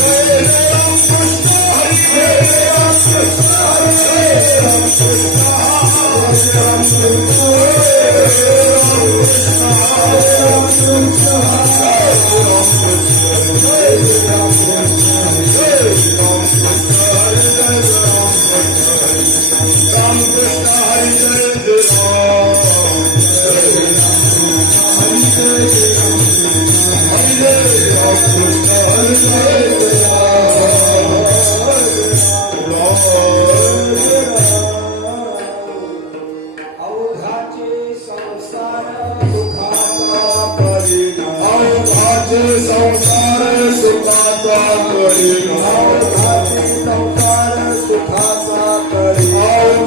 अवघाची संसार सुखाचा करीण, अवघाची संसार सुखाचा करीण,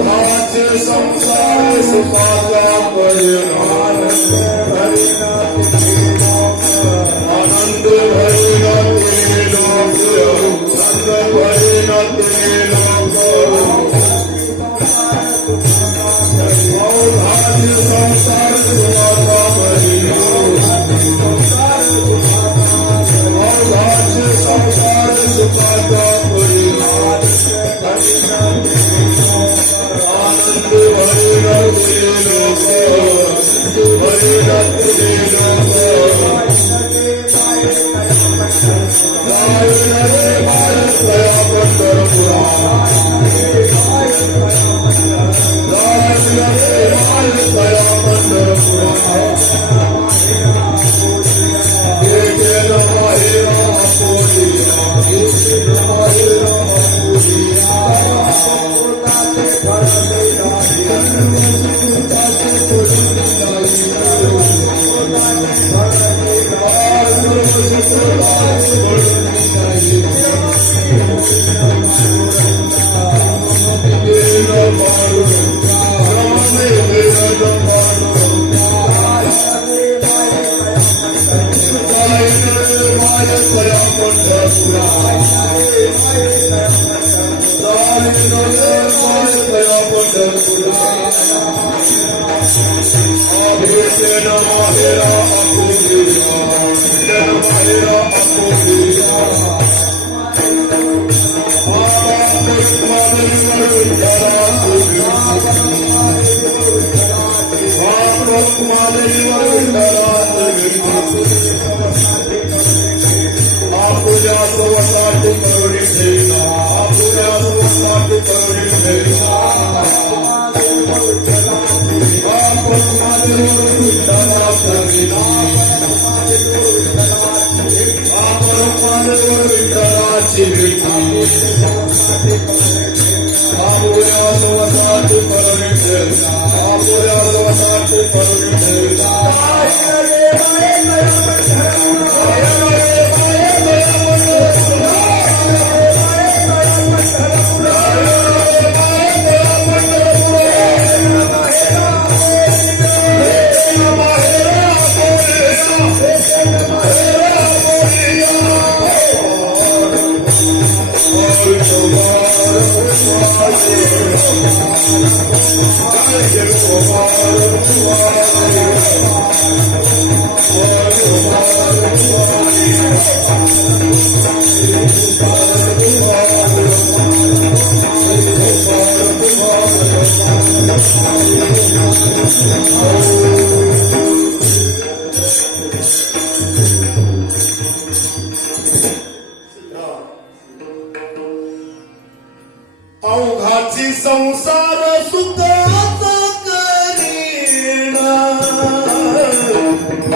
अवघाची संसार सुखाचा करीण,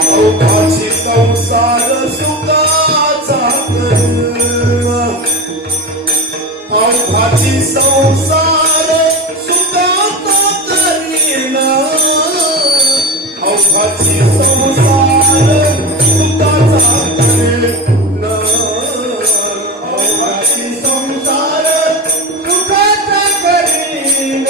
अवघाची संसार सुखाचा करीण, अवघाची संसार सुखाचा करीण,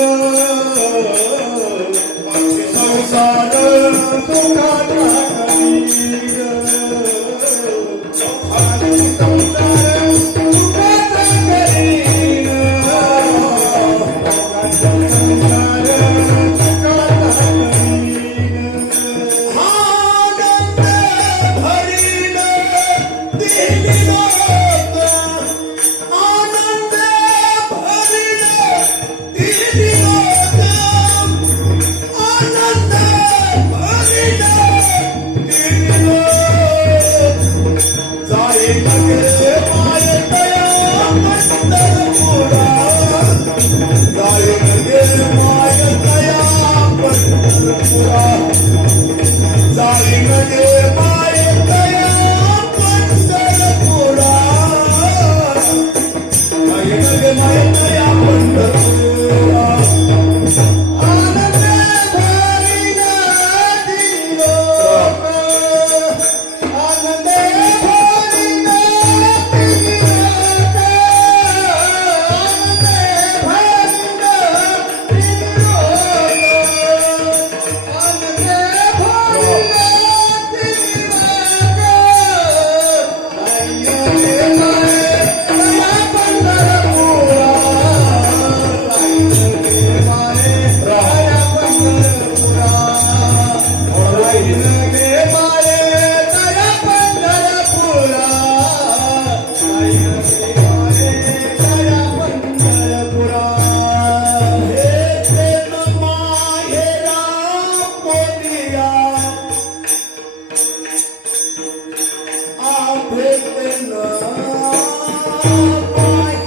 भेटेन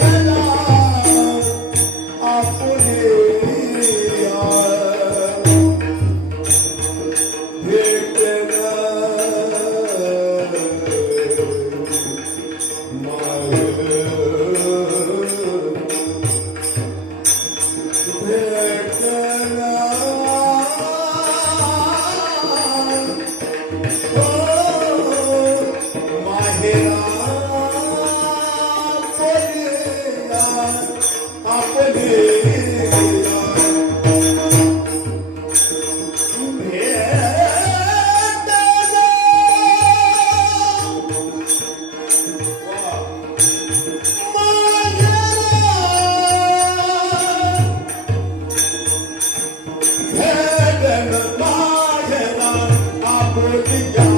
माझ्याला आपुले भेटेन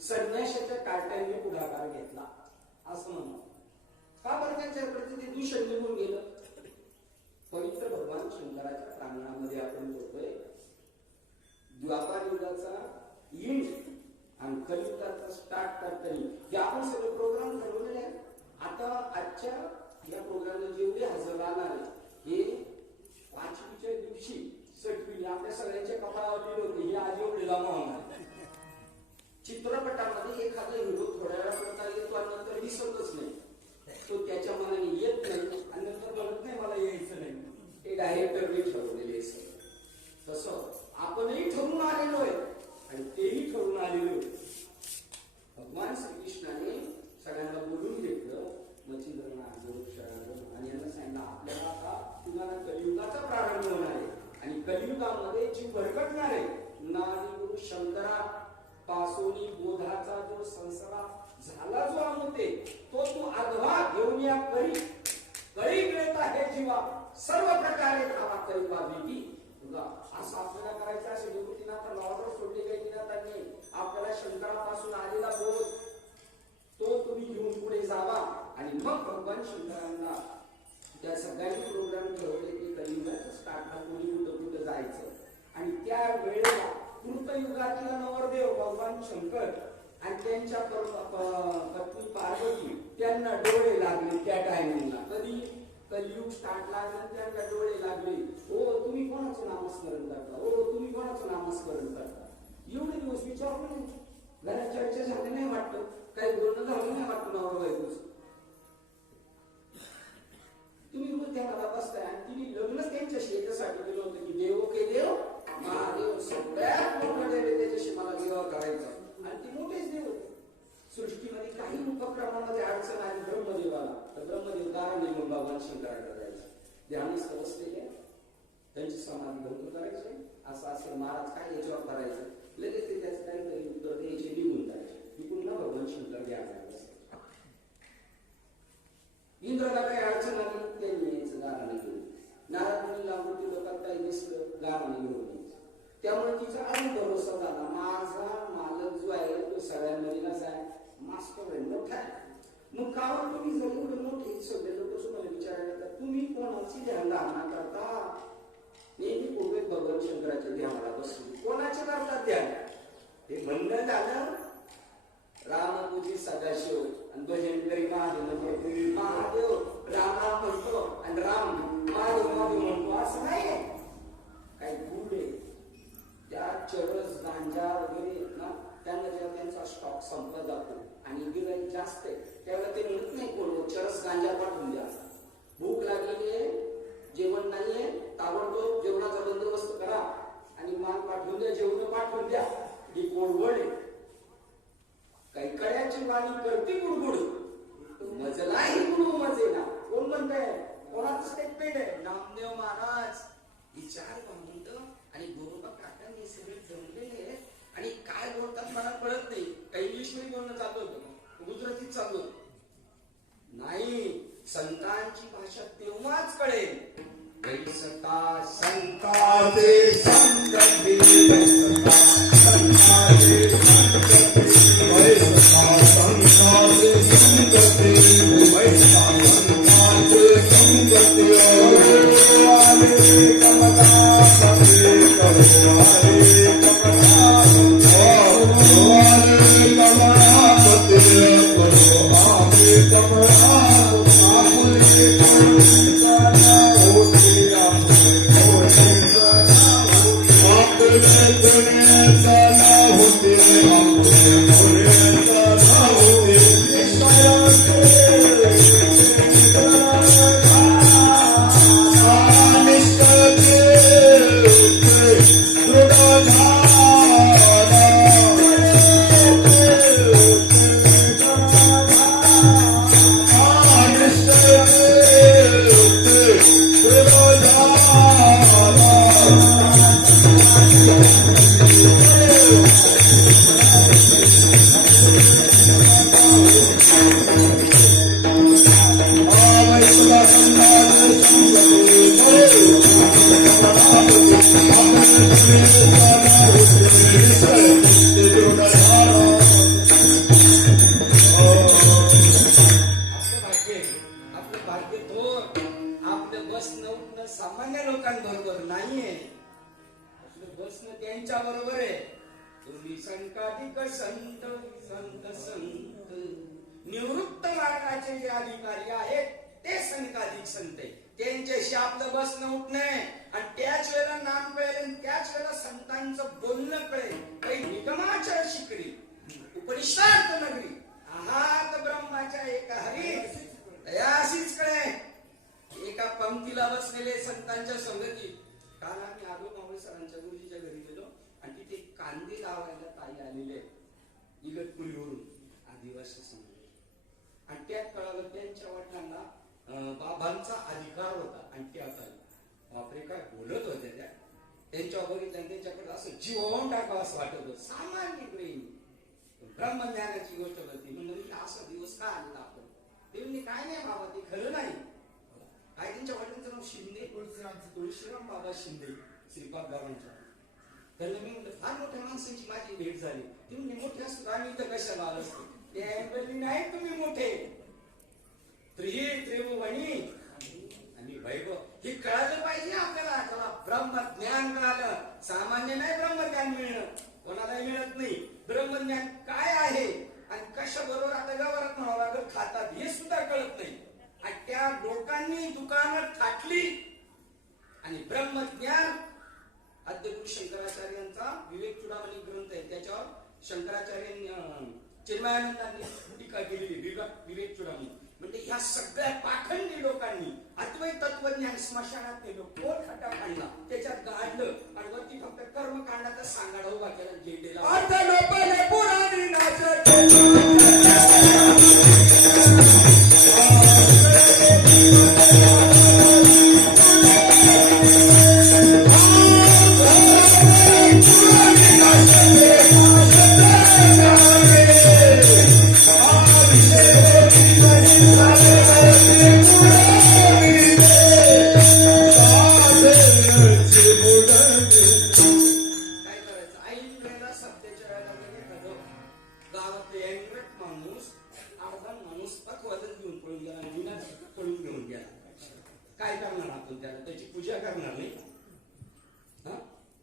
संन्याशाच्या कार्ट्यांनी पुढाकार घेतला असं म्हणतात. का बरं त्यांच्याकडे ते दूषण निघून गेलं? पवित्र भगवान शंकराच्या प्रांगणामध्ये आपण बोलतोय. द्वापार युगाचा इंड आणि कलियुगाचा स्टार्ट करताना जे आपण सगळे प्रोग्राम ठरवलेले आहेत. आता आजच्या या प्रोग्रामला जेवढे हजर राहणार हे पाचवीच्या दिवशी सटवी आपल्या सगळ्यांच्या कपाळावरती होते. हे आज एवढे लांब होणार. चित्रपटामध्ये एखादा हिरो थोड्या वेळा येतो आणि नंतर दिसतच नाही. तो त्याच्या मनाने येत नाही आणि नंतर म्हणत नाही मला यायचं नाही. हे डायरेक्टरने ठरवलेले आहे. तसं आपणही ठरवून आलेलो आहे आणि तेही ठरवून आलेलो आहे. भगवान श्रीकृष्णाने सगळ्यांना बोलून घेतलं. मच्छिंद्रनाथ आणि यांना सांगितलं आपल्याला आता कलियुगामध्ये जीव भरकटणार आहे. नादिगुरु शंकरा पासोनी बोधाचा जो संसारा झाला जो अमृते तो तू आधवा घेऊन या करी कळी मिळता हे जीवा सर्व प्रकारे खावा करी बाबी असं आपल्याला करायचं असेल. विभूतीनाथांना ऑर्डर सोडली गैतीनाथांनी आपल्याला शंकरापासून आलेला बोध तो तुम्ही घेऊन पुढे जावा. आणि मग भगवान शंकरांना त्या सगळ्यांनी प्रोग्राम ठरवले की कलियुगात स्टार्टला कोणी कुठं कुठं जायचं. आणि त्या वेळेला कृतयुगातील नवरदेव भगवान शंकर आणि त्यांच्या पत्नी पार्वती त्यांना डोळे लागले त्या टायमिंगला. कधी कलियुग स्टार्ट लागला त्यांना डोळे लागले. ओ तुम्ही कोणाचं नामस्मरण करता, ओ तुम्ही कोणाचं नामस्मरण करता. एवढे दिवस विचारलं नाही, घरात चर्चा झाली नाही वाटतं, काही बोलणं झालं नाही वाटतं नवरा बायकोच. तुम्ही रोज त्या घरात बसताय आणि तिने लग्नच त्यांच्याशी याच्यासाठी केलं होतं की देव के देव महादेव सगळ्यात मोठा देव आहे त्याच्याशी मला विवाह करायचा. आणि ते मोठेच देव होते. सृष्टीमध्ये काही उपक्रमामध्ये अडचण आली ब्रह्मदेवाला तर ब्रह्मदेव कारण नाही म्हणून भगवान शंकराकडे जायचे. ध्यानस्थ बसलेले त्यांची समाधी भंग करायचे. असं असेल महाराज काय याच्यावर करायचं लगेच ते त्याचं काहीतरी उत्तर द्यायचे निघून जायचे. तिकडून ना भगवान शंकर ध्यानाला बसायचे. इंद्राला काही अडचण आली त्यांनी यायचं गाराने घेऊन. नारद मुनीला अमृती लोकात काही दिसलं गाराने घेऊन यायचं. त्यामुळे तिचा अजून भरोसा झाला माझा मालक जो आहे तो सगळ्यांमध्ये कसा आहे मास्टर आहे मोठा आहे. मग कावर तुम्ही जर एवढे मोठे सगळे लोक तुम्हाला विचारायला तर तुम्ही कोणाची ध्यानधारणा करता. नेहमी पूर्वी भगवान शंकराच्या ध्यानाला बसले. कोणाचे करतात ध्यान ते म्हणणं झालं रामपूजी सदाशिव आणि भजन करी महादेव. महादेव राम म्हणतो आणि राम महादेव महादेव म्हणतो असं नाही. काही गुड आहे त्या चरस गांजा वगैरे ना त्यांना जेव्हा त्यांचा स्टॉक संपला जातो आणि गिराईक जास्त आहे त्यावेळेला ते म्हणत नाही कोण चरस गांजा पाठवून द्या. भूक लागलेली आहे जेवण नाहीये ताबडतोब जेवणाचा बंदोबस्त करा आणि माल पाठवून द्या जेवण पाठवून द्या. ही कोडवड आहे. काही कड्याची वाणी करते गुडगुड मजलाही गुडू मजेना. कोण म्हणताय कोणाचं स्टेटमेंट आहे नामदेव महाराज विचार म्हणतो आणि गोरोबा काकांनी सगळे जमलेले आणि काय बोलतात मला कळत नाही. काही इंग्लिश मध्ये बोलणं चालू होतं गुजरातीत चालू होतं नाही. संतांची भाषा तेव्हाच कळेल संताचे संगती निवृत्त मार्गाचे जे अधिकारी आहेत ते संताधिक संत आहे. त्यांच्याशी आपलं बसणं उठणं आणि त्याच वेळेला नाम कळेल आणि त्याच वेळेला संतांचं बोलणं कळेल. काही निगमाचर शिकली उपनिषद नगरी आहात ब्रह्माच्या एका हरी दयाशीच कळे. एका पंक्तीला बसलेले संतांच्या संगती. काल आम्ही आलो मावळे सरांच्या गुरुजीच्या घरी गेलो आणि तिथे कांदे लावायला ताई आलेले इगतपुरीवरून आदिवासी समाज. आणि त्यात कळालं त्यांच्या वडिलांना बाबांचा अधिकार होता आणि त्या बापरे काय बोलत होत्या त्या. त्यांच्या बघितलं त्यांच्याकडे असं जीवन टाकावं असं वाटत होतं. सामान्य प्रेम ब्रह्मज्ञानाची गोष्ट होती. म्हणजे असा दिवस का आलेला आपण ते म्हणजे काय नाही बाबा ते खरं नाही. काय त्यांच्या वडिलांचं नाव शिंदे, तुळशीराम बाबा शिंदे श्रीपाद बाबांच्या. त्यांना मी म्हटलं फार मोठ्या माणसांची माझी भेट झाली. ते म्हणजे मोठे असतो आम्ही इथं कशाला आलो असतो. ते ऐकलं नाही तुम्ही मोठे त्रिभुवनी आणि वैभव हे कळालं पाहिजे आपल्याला. त्याला ब्रह्मज्ञान कळालं. सामान्य नाही ब्रह्मज्ञान मिळणं, कोणालाही मिळत नाही. ब्रह्मज्ञान काय आहे आणि कशा बरोबर आता व्यवहारात म्हणावं लागेल खातात हे सुद्धा कळत नाही. आणि त्या लोकांनी दुकानात थाटली आणि ब्रह्मज्ञान आद्यगुरु शंकराचार्यांचा विवेक चुडामणी ग्रंथ आहे. त्याच्यावर शंकराचार्यांनी चिन्मयानंदांनी टीका केलेली विवेक चुडामणी. म्हणजे ह्या सगळ्या पाखंडी लोकांनी अद्वैत तत्वज्ञान स्मशानात नेलं, कोण खड्डा काढला त्याच्यात गाडलं आणि वरती फक्त कर्मकांडाचा सांगाडा उभा केला झेंडेला. आता लोकांना पुराणी नाचत काय करणार आपण त्याला, त्याची पूजा करणार नाही.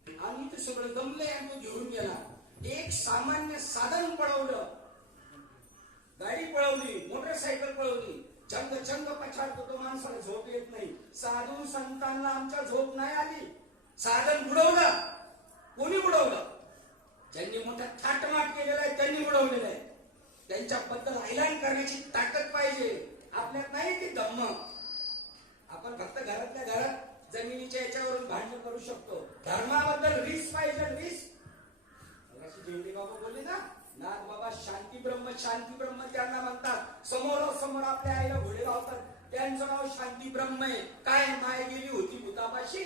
आणि ते सगळं जमलंय आणि तो घेऊन गेला. एक सामान्य साधन पळवलं, गाडी पळवली, मोटरसायकल पळवली, चंग पछाडतो तो माणसाला झोप येत नाही. साधू संतांना आमच्या झोप नाही आली. साधन बुडवलं. कोणी बुडवलं? ज्यांनी मोठा थाटमाट केलेला आहे त्यांनी बुडवलेलं आहे. त्यांच्याबद्दल ऐलान करण्याची ताकद पाहिजे. आपल्यात नाही ती धम्म. आपण फक्त घरातल्या घरात जमिनीच्या याच्यावरून भांडण करू शकतो. धर्माबद्दल रीस पाहिजे, रीस. झेंडे बाबा बोलले ना, नाथ बाबा शांती ब्रह्म त्यांना म्हणतात. समोर आपल्या आईला घोडे लावतात, त्यांचं नाव शांती ब्रह्म आहे. काय माय गेली होती भूतापाशी,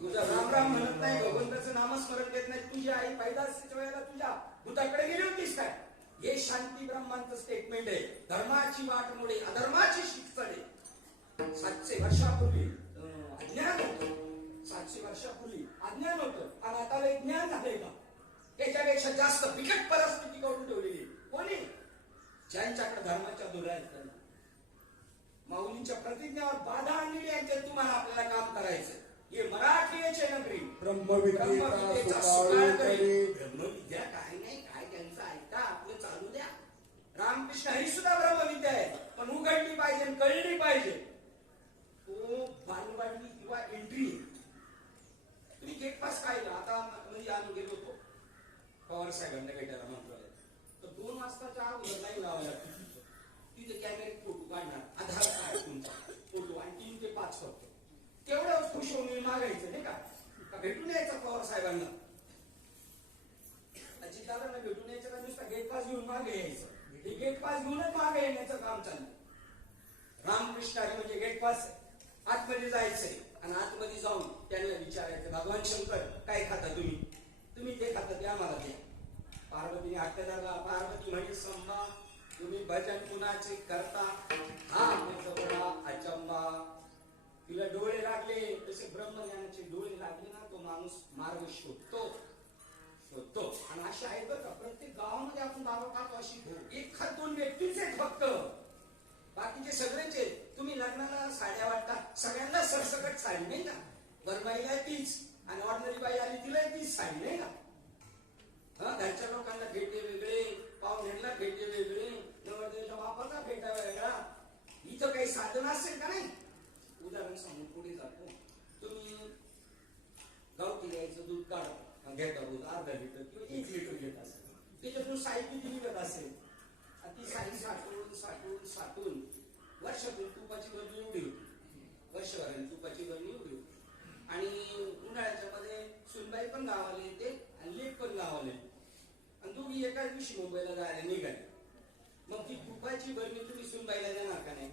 तुझा राम राम म्हणत नाही, भगवंताचं नामस्मरण देत नाही. तुझी आई पैदासीच्या वेळेला तुझ्या भूताकडे गेली होतीस काय? हे शांती ब्रह्मांचं स्टेटमेंट आहे. धर्माची वाट मोडे, अधर्माची शिक्षणे. 700 वर्षापूर्वी अज्ञान होतं. 700 वर्षापूर्वी अज्ञान होतं आणि आता ज्ञान झालंय का? त्याच्यापेक्षा जास्त बिकट परिस्थिती करून ठेवलेली कोणी? ज्यांच्याकडे धर्माच्या दुरा आहेत त्यांना. माऊलींच्या प्रतिज्ञावर बाधा आणलेली आहे. तुम्हाला आपल्याला काम करायचं. हे मराठी नगरी ब्रह्मविद्येचा सुकाळ करी. ब्रह्मविद्या काय नाही, काय त्यांचं ऐका, आपलं चालू द्या. रामकृष्ण ही सुद्धा ब्रह्मविद्या आहे, पण उघडली पाहिजे, कळली पाहिजे. तो बालवाडी किंवा एंट्री. तुम्ही गेट पास काढला. आता म्हणजे आम्ही गेलो होतो पवार साहेबांना भेटायला मंत्रालयात. तर 2 वाजताच्या अगोदर लाईन लावायला लागते. तिथे कॅमेरे फोटो काढणार, आधार कार्ड तुमचा फोटो आणि 3 ते 5 फक्त. तेवढं खुश होऊन मागायचं नाही का भेटून यायचं पवार साहेबांना. अजितदादांना भेटून यायचं का नुसता गेट पास घेऊन मागे यायचं? हे गेट पास घेऊनच मागे येण्याचं काम चाललं. रामकृष्ण म्हणजे गेट पास आतमध्ये जायचंय आणि आतमध्ये जाऊन त्यांना विचारायचं, भगवान शंकर काय खाता तुम्ही? तुम्ही ते खाता ते आम्हाला द्या. पार्वतीने हट्ट धरला. पार्वती म्हणजे संभा, तुम्ही भजन कुणाचे करता हा बडा अचंबा. तिला डोळे लागले तसे ब्रह्मज्ञानाचे डोळे लागले ना, तो माणूस मार्ग शोधतो. आणि अशी आहेत बरं का, प्रत्येक गावामध्ये आपण दावा खातो अशी 1-2 व्यक्तीच आहेत फक्त. बाकीचे सगळ्यांचे. तुम्ही लग्नाला साड्या वाटतात, सगळ्यांना सरसकट साडी नाही का? बरबाईला तीच आणि ऑर्डनरी बाई आली तिला तीच साडी नाही का? घरच्या लोकांना फेटे वेगळे, पाहुण्यांना फेटे वेगळे, नवरदेवाच्या बापाचा फेटा वेगळा. इथं काही साधन असेल का नाही? उदाहरण सांगून पुढे जातो. तुम्ही गावठी गाईचं दूध काढा, घेता दूध अर्धा लिटर किंवा 1 लिटर घेत असेल. त्याच्यातून साई किती निघत असेल? ती साई साठवून वर्षातून तुपाची बरणी एवढी होती. वर्षभराने तुपाची बरणी एवढी होती. आणि उन्हाळ्याच्या मध्ये सुनबाई पण गावाला येते आणि लेक पण गावाला येते. आणि दोघी एकाच दिवशी मुंबईला जायला निघाले. मग ती तुपाची बरणी तुम्ही सुनबाईला देणार का नाही?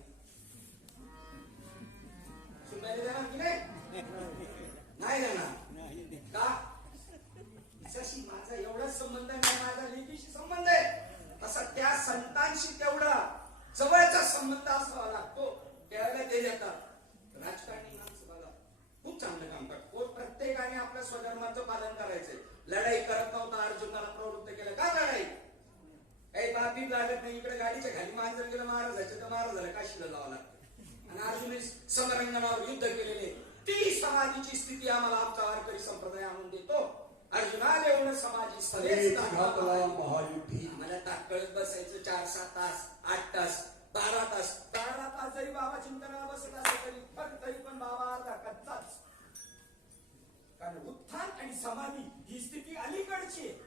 सुनबाईला देणार की नाही? नाही देणार. जवळचा संबंध असावा लागतो त्यावेळेला ते देतात. राजकारणी माणसं बघा खूप चांगलं काम करतात. प्रत्येकाने आपल्या स्वधर्माचं पालन करायचंय. लढाई करत नव्हता अर्जुनाला प्रवृत्त केलं का लढाई काही बाबी लागत नाही. इकडे गाडीच्या खाली मांजर गेलं महाराजाच्या तर महाराजाला काशीला जावं लागतं आणि अर्जुन समरंगणावर युद्ध केलेले. ती समाधीची स्थिती आम्हाला आमचा वारकरी संप्रदाय आणून देतो. अर्जुनाला एवढं समाधी स्थळेच मला तात्कळत बसायचं 4-6 तास 8 तास 12 तास 12 तास जरी बाबा चिंतनाला बसत असेल तरी पण बाबा अर्धा कच्चाच. कारण उत्थान आणि समाधी ही स्थिती अलीकडची आहे.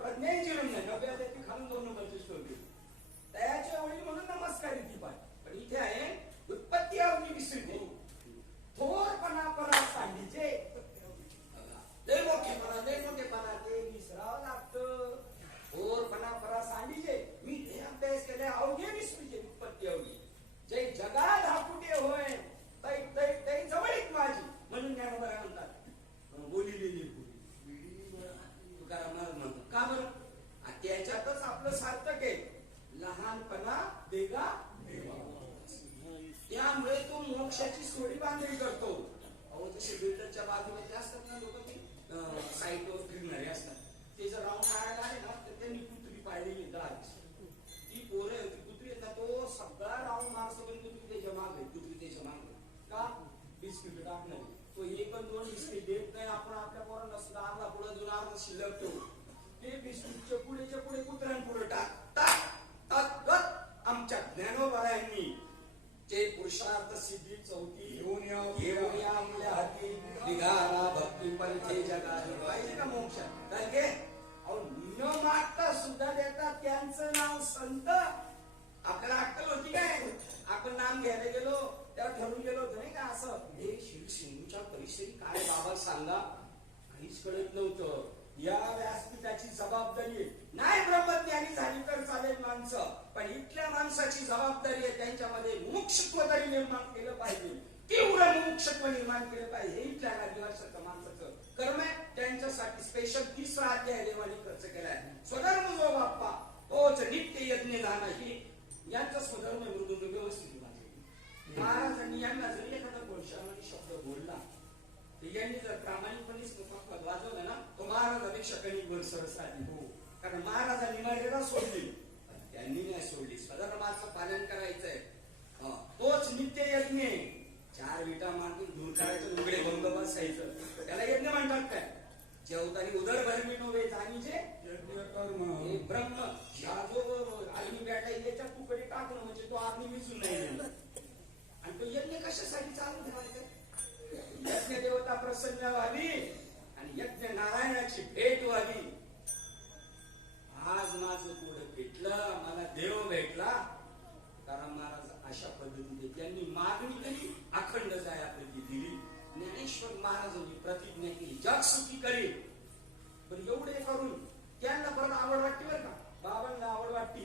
प्रज्ञा जिरून नाही नव्या खालून 2 नंबरची स्टोरी तयाच्या वडील म्हणून रिक्षाची सोडी बांधणी करतो. अहो जसे बिल्डरच्या बाजूला असतात ना लोक ते साईडवर फिरणारे असतात, ते जर राऊंड काढायला आले ना तर त्यांनी कुत्री पाळलेली ती पोरं होती कुत्री येतात, तो सगळा राऊंड मारतो पण कुत्री त्याच्या मागे का बिस्किट टाकणार. तो एक पण दोन बिस्किट देत नाही. आपण आपल्या पोरांना सुद्धा अर्धा पुढे देऊन अर्धा शिल्लक ठेवू. ते बिस्किटच्या पुढे कुत्र्यांपुढे टाक. आमच्या ज्ञानोबारायांनी ते पुरुषार्थ सिद्धी चौथी घेऊन या मुल्या हाती निघाला भक्ती पंथे जगात पाहिजे का मोक्ष. न मागता सुद्धा देतात त्यांचं नाव संत. आपल्याला अक्कल होती काय? आपण नाम घ्यायला गेलो तेव्हा ठरवून गेलो होतो नाही का असं हे सिंधूच्या परिसरी काय बाबा सांगा, काहीच कळत नव्हतं. या व्यासपीठाची जबाबदारी नाही ब्रह्मज्ञानी झाली तर चालेल माणसं, पण इथल्या माणसाची जबाबदारी आहे त्यांच्यामध्ये मुमुक्षत्व तरी निर्माण केलं पाहिजे, तीव्र मुमुक्षत्व निर्माण केलं पाहिजे. हे इथल्या आदिवासाचं माणसाचं कर्म आहे. त्यांच्यासाठी स्पेशल 3रा अध्याय देवानी खर्च केलाय. स्वधर्म जो बाप्पा तोच नित्य यज्ञ दान हे यांचा स्वधर्म मृदुंग व्यवस्थित महाराजांनी यांना जरी एखादा गोष्टी शब्द बोलला यांनी जर प्रामाणिकपणे वाजवलं ना तो महाराजापेक्षा कधी वर सरसाधी हो. कारण महाराजांनी मर्यादा सोडली, त्यांनी नाही सोडली. स्वधर्माचं पालन करायचंय. तोच नित्य यज्ञ. 4 विटा मारून दूर करायचं, उघडे भंग बसायचं, त्याला यज्ञ म्हणतात काय? जेवतानी उदर भरमी नव्हे जाणीचे हे ब्रह्म. ह्या जो अग्नी बॅटा याच्या तुकडे टाकणं म्हणजे तो अग्नी विचून नाही. आणि तो यज्ञ कशासाठी चालू ठेवायचा? यज्ञ देवता प्रसन्न व्हावी आणि यज्ञ नारायणाची भेट व्हावी. आज माझं पुढे भेटलं, मला देव भेटला. कारण महाराज अशा पद्धतीने त्यांनी मागणी केली, अखंड जायाप्रती दिली. ज्ञानेश्वर महाराजांनी प्रतिज्ञा केली जग सुखी करेल. पण एवढे करून त्यांना परत आवड वाटते बरं का, बाबांना आवड वाटते.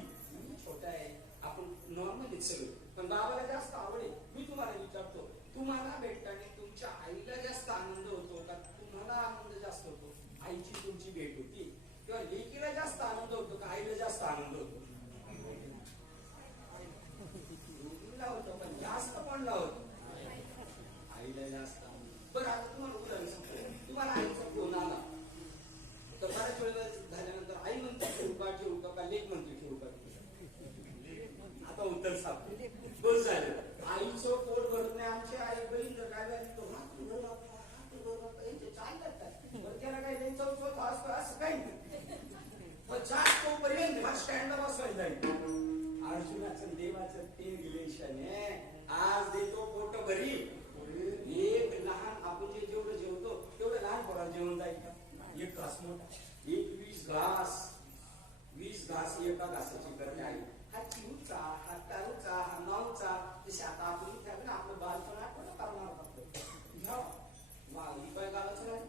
छोटा आहे आपण नॉर्मल सगळं, पण बाबाला जास्त आवड आहे. मी तुम्हाला विचारतो, तुम्हाला भेटताना तुमच्या आईला जास्त आनंद होतो का तुम्हाला आनंद जास्त होतो? आईची तुमची भेट होती किंवा लेकीला जास्त आनंद होतो का आईला जास्त आनंद होतो? लेकीला होतो, पण जास्त कोणला होतो? आईला जास्त आनंद. बरं आता तुम्हाला उदाहरण सांगतो. तुम्हाला आईचा फोन आला तर बऱ्याच वेळेला झाल्यानंतर आई म्हणते ठेवू का लेक म्हणते ठेवू का? आता उत्तर सापडले. बस झालं. आईचं पोट भरत नाही. आमची आई बहीण जर काय झाली त्याला काही नाही चौचौथ असतो असं काही नाही. पण जास्त तोपर्यंत बस स्टँडला बसवायला जाईल. अर्जुनाचं देवाचं ते रिलेशन आहे. आज देतो पोट भरी. एक लहान आपण जे जेवढं जेवतो तेवढं लहान पोराला जेवण जाईल का? एक घास मोठा, एक 20 घास एका घासाची करते आई. हा चिरूचा, हा टारूचा, हा नाऊचा. जसे आता आपण इथे आपलं बालपण आपण करणार होतो. वाघिपाय गावाचं नाही,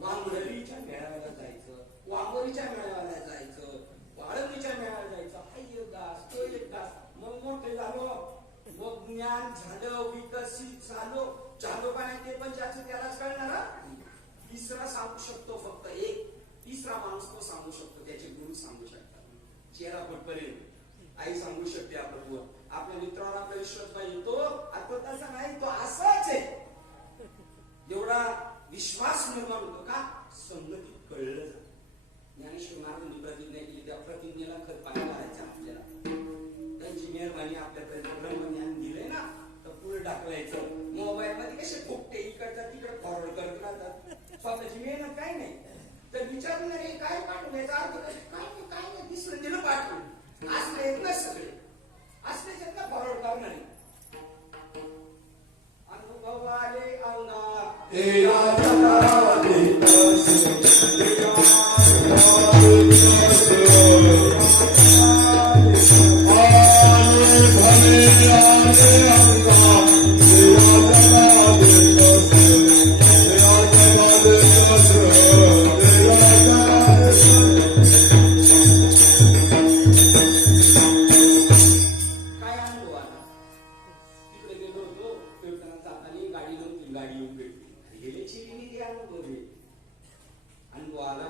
वांगडरीच्या मेळाव्याला जायचं, वांगोरीच्या मेळाव्याला जायचं, वाळवीच्या मेळाव्याला जायचं. हा एक घास, तो एक घास. मग मोठे झालो, मग ज्ञान झालं, विकसित झालो का नाही ते पण ज्याचं त्यालाच कळणार. 3रा सांगू शकतो फक्त एक. 3रा माणूस तो सांगू शकतो, त्याचे गुरु सांगू शकतात. चेहरा पटपर्यंत आई सांगू शकते आपलं गुरु. आपल्या मित्रावर आपला विश्वास पाहिजे. तो आता तसा नाही, तो असाच आहे. एवढा विश्वास निर्माण होतो का? संगतीत कळलं जातं. ज्ञानेश्वर महाराजांनी प्रतिज्ञा केली, त्या प्रतिज्ञेला खत पाणी घालायचं आपल्याला. त्यांची मेहरबानी आपल्यापर्यंत ब्रह्मज्ञान दिले ना तर पुढे ढकलायचं. मोबाईल मध्ये कसे फुकटे इकडचा तिकडे फॉरवर्ड करत राहतात. स्वतःची मेहनत काही नाही. तर विचारून नाही काय पाठवून याचा अर्थ काय नाही दिसलं दिलं पाठवून. असले येत ना सगळे असले त्यांना फॉरवर्ड करणार. अनुभव आले अवनार अनुभव आला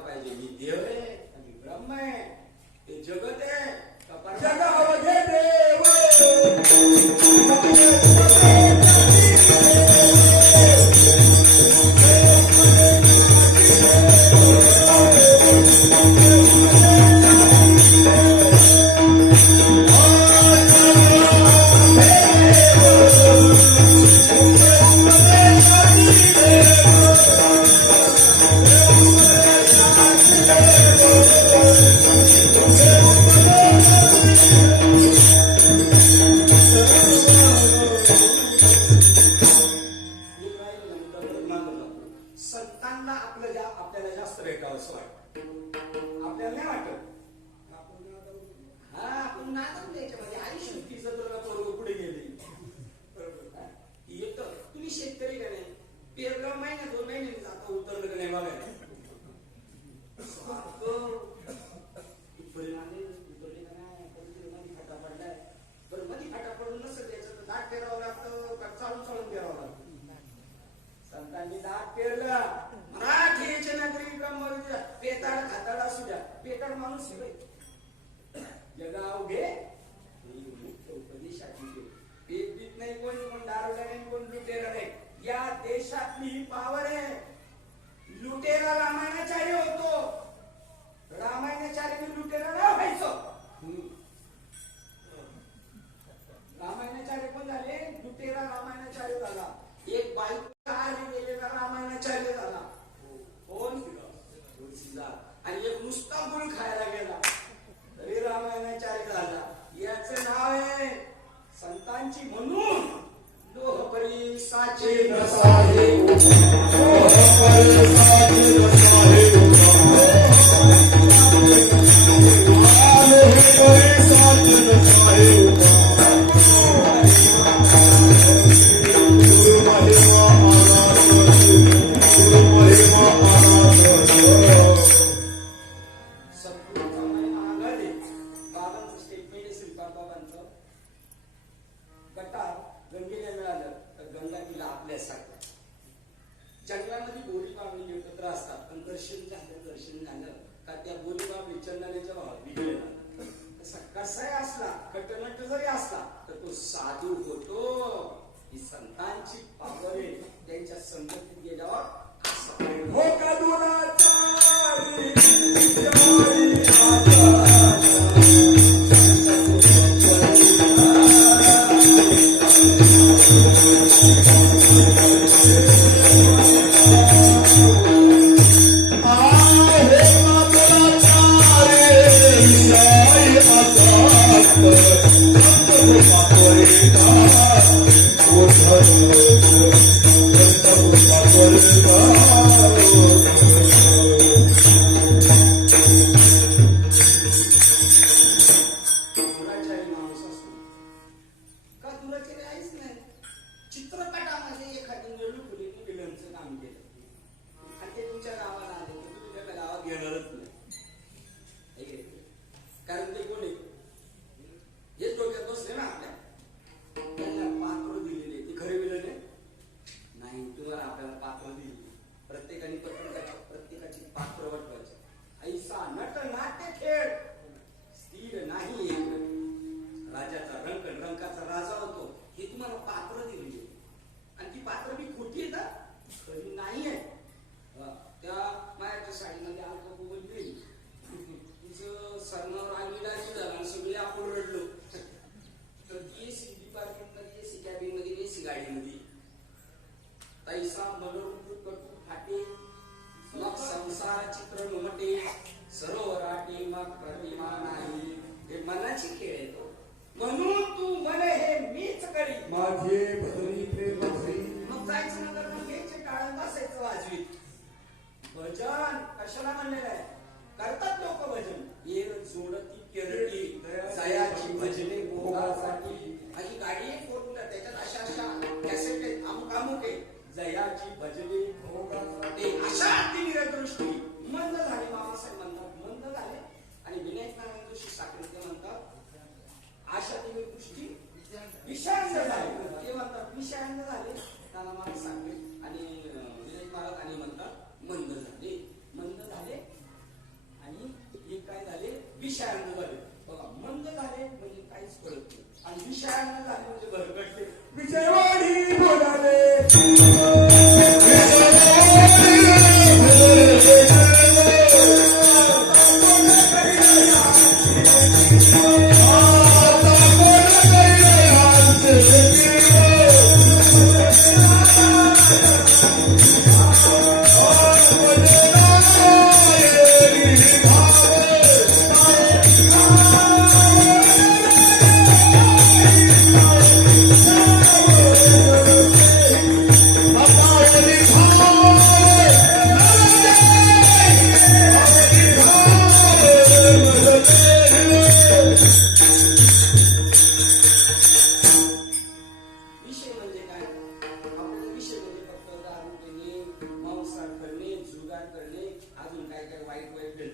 आपल्याला नाही वाटत. हा आपण नादवून द्यायच्यामध्ये आयुष्य तिचं तर पोरं पुढे गेले. येतं तुम्ही शेतकरी का नाही, पेरलं महिन्यात 2 महिने आता उतरलं का नाही बघायला. परिणाम उतरले का नाही, मध्ये फाटा पडलाय. बरं मध्ये फाटा पडून नसेल त्याचं तर दाट पेरावं लागतं का चालून चालून पेरावं लागतं. संतांनी दाट पेरलं. मराठीचे नागरिक पेताड खाताड असू द्या, पेताड माणूस जगाव घे मुख्य उपदेशाची पेट बीत नाही, कोण दारुडा नाही, कोण लुटेरा नाही. या देशातली ही पावर आहे. लुटेरा रामायणाचार्य होतो, रामायणाचार्याने लुटेरा नाही व्हायचं. रामायणाचार्य पण झाले, लुटेरा रामायणाचार्य झाला. एक बाईक आली गेलेला रामायणाचार्य झाला. कोण? तुळशीदास. आणि एक नुसता गुळ खायला गेला तरी रामायणाचार्य झाला. याचं नाव आहे संतांची म्हणून लोहपरी साचे नसाहे, लोहपरी साचे नसाहे, लोहपरी साचे नसाहे. जंगलामध्ये बोरी बाबळी एकत्र असतात, पण दर्शन झालं का त्या बोरी बाबळी चंदनाच्या भावात विकले जातात. कसाही असला, कटनट जरी असला तर तो साधू होतो. ही संतांची पावर आहे. त्यांच्या संगतीत गेल्यावर हो का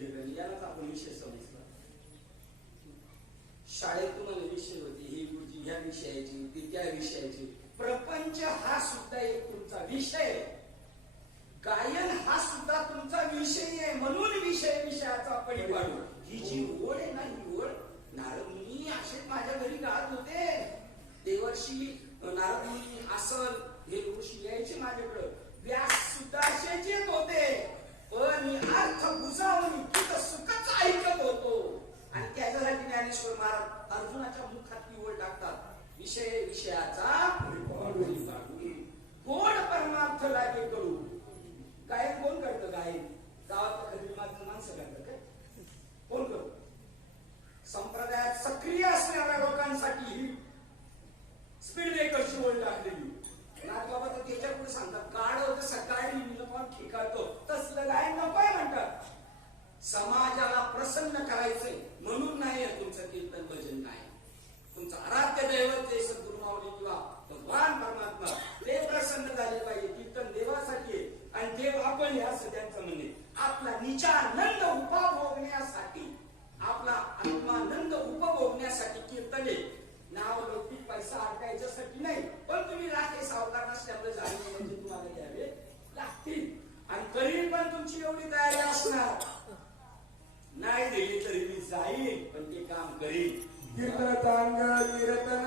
ठिकाणी यालाच आपण विषय समजला. शाळेत तुम्हाला विषय होते, ही गुरुजी ह्या विषयाची, ती त्या विषयाची. प्रपंच हा सुद्धा एक तुमचा विषय आहे. गायन हा सुद्धा तुमचा विषय आहे. म्हणून विषयाचा परिपाडू. ही जी ओढ आहे ना, ही ओढ नारद मुनी असेच माझ्या घरी गात होते. देवर्षी नारद मुनी आसल हे ऋषी यायचे माझ्याकडं. व्यास सुद्धा असेच येत होते. पण मी अर्थ बुजावून तिथं सुखच ऐकत होतो. आणि त्याच्यासाठी ज्ञानेश्वर महाराज अर्जुनाच्या मुखात ती ओढ टाकतात. विषयाचा गोड परमार्थ लागे करू. गायन कोण करतं? गायन गावात खरी माणसं करतात काय? कोण करतो? संप्रदायात सक्रिय असणाऱ्या लोकांसाठी ही स्पीड ब्रेकरची ओढ लागलेली. बाबा तर त्याच्या पुढे सांगतात गाड सकाळी कोण ठिकाणतो तसलं गायन नकोय म्हणतात. समाजाला प्रसन्न करायचंय म्हणून नाही तुमचं कीर्तन भजन नाही. तुमचं आराध्य दैवत जे सद्गुरु माऊली किंवा भगवान परमात्मा ते प्रसन्न झाले पाहिजे. कीर्तन देवासाठी आहे आणि देव आपण हे असं त्यांचं म्हणणे. आपला निचानंद उपभोगण्यासाठी, आपला आत्मानंद उपभोगण्यासाठी कीर्तन आहे. नाव लौकिक पैसा अडकायच्यासाठी नाही. पण तुम्ही राखे सावकार नसल्यामुळे झाले म्हणजे तुम्हाला घ्यावे लागतील. आणि करील पण तुमची एवढी तयारी असणार. नाही दिली तरी मी जाईल पण ते काम करील. कीर्तन चांगलं कीर्तन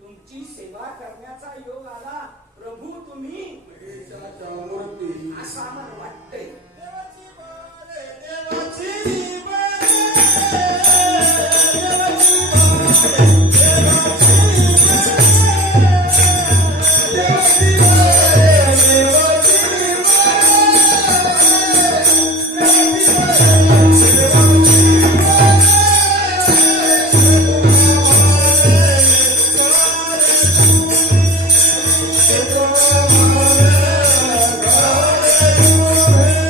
तुमची सेवा करण्याचा योग आला. प्रभू तुम्ही असं आम्हाला वाटतंय. Oh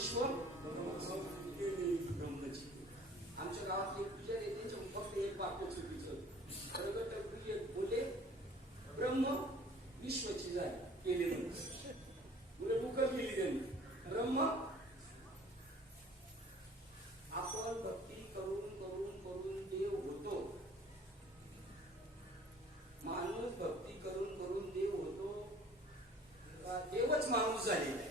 विश्व ब्रह्मची. आमच्या गावातले पुजारी आहेत, त्यांच्या फक्त एक वाक्य चुकीचं. प्रगट पूजे बोले ब्रह्म विश्वची झाली केले म्हणून पुढे उकल केली त्यांनी. ब्रह्म आपण भक्ती करून करून करून देव होतो. माणूस भक्ती करून करून देव होतो का देवच माणूस झालेला आहे?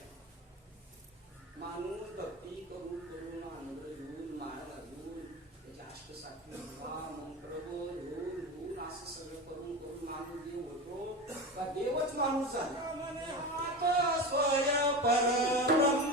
माणूस भक्ती करून करून आनंद घेऊन माळ घालून त्याच्या अष्टसात्विक मंत्र घेऊन असं सगळं करून करून माणूस देव होतो का देवच माणूस झाला? स्वय परब्रह्म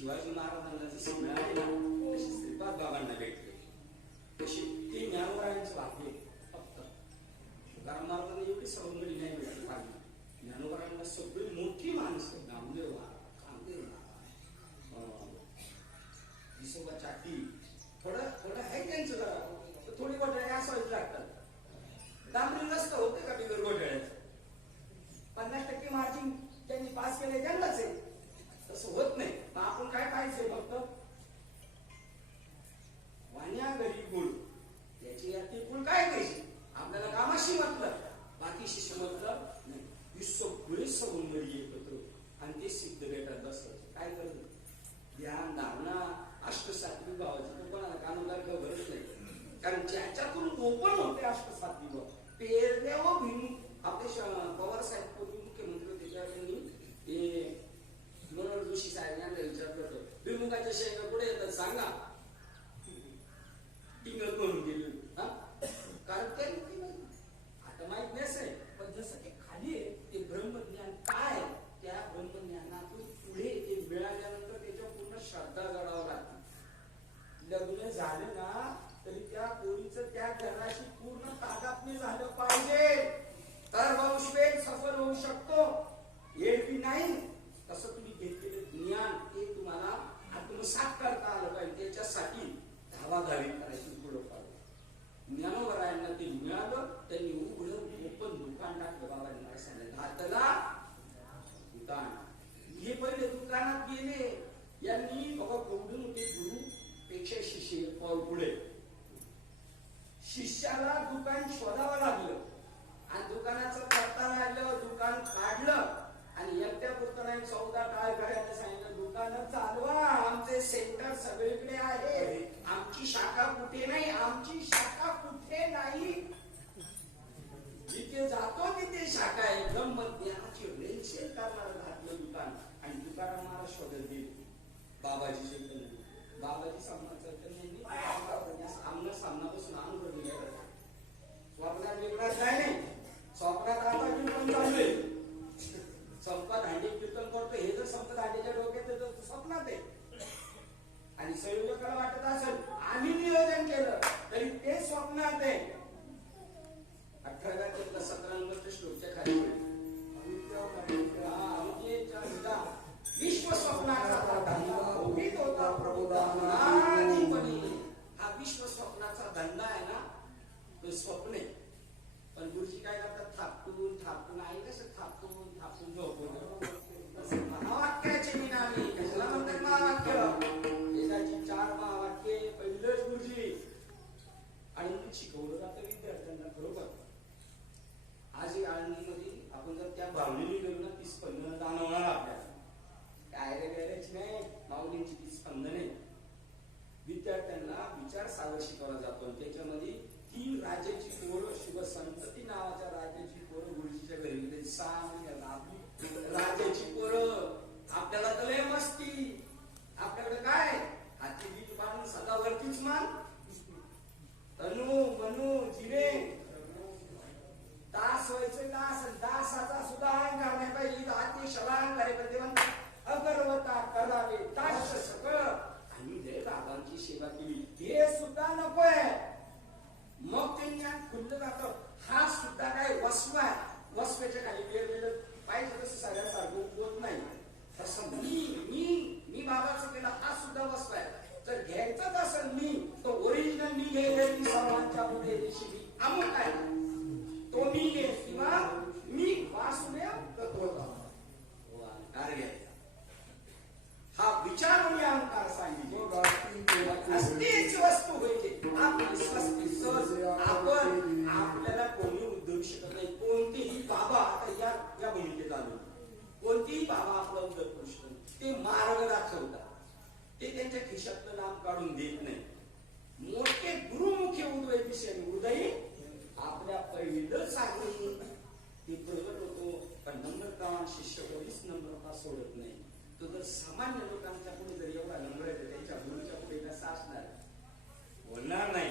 शिवाजी महाराजांना जसे मिळाले तसे श्रीपाद बाबांना भेटले, तसे ते ज्ञानोबरायांचे भाग्य फक्त तुकाराम महाराजांना एवढी सवंगडी नाही मिळाली पाहिजे. ज्ञानोबरायांना सगळी मोठी माणसं नामदेव महाराज, कामदेव महाराज, विसोबा चाटी, डांबरी रस्ता होते का बिगर घोटाळ्याचं? 50% मार्जिन त्यांनी पास केले त्यांनाच आहे. तसं होत नाही. मग आपण काय पाहिजे फक्त वाण्या घरी गुळ याची याती गुळ काय पाहिजे आपल्याला कामाशी मतलब बाकीशी मतलब नाही. ही सगळे सवंगडी एकत्र आणि ते सिद्ध भेटत बसत काय करत ध्यान धारणा अष्टसात्विक भावाची तर कोणाला कानूनदार खबरच नाही. कारण ज्याच्यातून ओपन होते अष्टसात्विक भाव पेरण्या व भिन आपले पवार साहेब पूर्वी मुख्यमंत्री होते त्या त्यांनी मनोहर जोशी साहेब यांना विचारलं होतं भिमुखाच्या शेंगा पुढे येतात सांगा टिंगल म्हणून गेली. कारण ते आता माहित नसेल पण जसं ते खाली आहे ते ब्रह्मज्ञान काय त्या ब्रह्मज्ञानातून पुढे ते मिळाल्यानंतर त्याच्यावर पूर्ण श्रद्धा जडावं लागते. लग्न झालं ना तरी त्या पोरीचं त्या घराशी पूर्ण तादात्म्य झालं पाहिजे तर वंशवेद सफल होऊ शकतो. एरवी नाही तसं तुम्ही घेतलेलं ज्ञान ते तुम्हाला आत्मसात करता आलं पाहिजे. त्याच्यासाठी धावाधावी करायची पुढं पाहिजे. ज्ञानोबरायांना ते मिळालं त्यांनी उघडं ओपन दुकान टाकलं. बाबांना सांगितलं हाताला दुकान. हे पहिले दुकानात गेले यांनी बाबा कोंडून होते गुरु पेक्षा शिष्य पाऊल पुढे. शिष्याला दुकान शोधावं लागलं आणि दुकानाचं पत्ता लागलं दुकान काढलं आणि एकट्या पुत्राने 14 टाळ करायला सांगितलं दुकान चालवा आमचे सेंटर सगळीकडे आहे. आमची शाखा कुठे नाही आमची शाखा कुठे नाही. जिथे जातो तिथे शाखा आहे. ब्रह्मज्ञानाची रेलसेल करणारं घातलं दुकान आणि दुकाना मला शोधत गेली बाबाजी चैतन्य. बाबाजी समर्थ चैतन्यांनी आमना सामनापासून अनुभव दिला. स्वप्नात वेगळाच काय नाही. स्वप्नात आता कीर्तन चालू आहे. संपत हांडे कीर्तन करतो हे जर संपत हांडेच्या डोक्यात तर स्वप्नात आहे. आणि संयोजकाला वाटत असेल आम्ही नियोजन केलं तरी ते स्वप्नात आहे. 18 ते 17 श्लोकच्या खाली विश्व स्वप्नाचा हा विश्व स्वप्नाचा धंदा आहे ना तो स्वप्न आहे. पण गुरुजी काय करतात थापटून थापटून आई कसं थापटून थापटून झोपवलं. महावाक्याचे निनामी कशाला म्हणतात महावाक्य एकाची 4 महावाक्य पहिलंच गुरुजी आणि शिकवलं जातं विद्यार्थ्यांना. बरोबर आज ही आळंदीमध्ये आपण जर त्या भावनेने गेलो ना ती स्पंदन जाणवणार आपल्याला. काय रे गैरेच नाही माऊलींची ती स्पंदने विद्यार्थ्यांना विचार सागर शिकवला जातो. त्याच्यामध्ये 3 राजाची पोरं शिवसंतती नावाच्या राजाची पोरं गुरुजीच्या घरी गेले. 6 महिने राजाची पोरं आपल्याला तर लय मस्ती. आपल्याकडे काय हाती बीट बांधून सदा वरतीच मान तनू मनू जिरे दास व्हायचं दास दासाचा सुद्धा अहंकार नाही पाहिजे. हाती शलांकार आहे अगरवता करावे दास सगळं आणि जय बाबांची सेवा केली हे सुद्धा नकोय. मग ते ज्ञान खुललं जातं. हा सुद्धा काय वसवा आहे. वसव्याच्या खाली वेगवेगळं पाहिजे तसं सगळ्यासारखं होत नाही. तसं मी बाबाचं केलं हा सुद्धा वसवा आहे. जर घ्यायचंच असेल मी तो ओरिजिनल मी घ्यायला सर्वांच्या पुढे दिवशी अमुक आहे तो मी घे किंवा मी वासुदेव तत्वता हा विचार आणि अहंकार सांगितले असलीच वस्तू होईल आपली स्वस्ती सहज आपण आपल्याला कोणी उद्धवू शकत नाही. कोणतेही बाबा आता या भूमिकेत आलो कोणतेही बाबा आपला उद्धव करू शकत नाही. ते मार्ग दाखवतात. ते त्यांच्या खिशातलं नाम काढून देत नाही. मोठे गुरुमुखी उदय दिशेने हृदय आपल्या पहिलं सांगून ते प्रगट होतो. पण नम्रता शिष्य कधीच नम्रता सोडत नाही. तो जर सामान्य लोकांच्या पुढे जर एवढा नम्र आहे त्यांच्या गुरुच्या पुढे कसा असणार बोलणार नाही.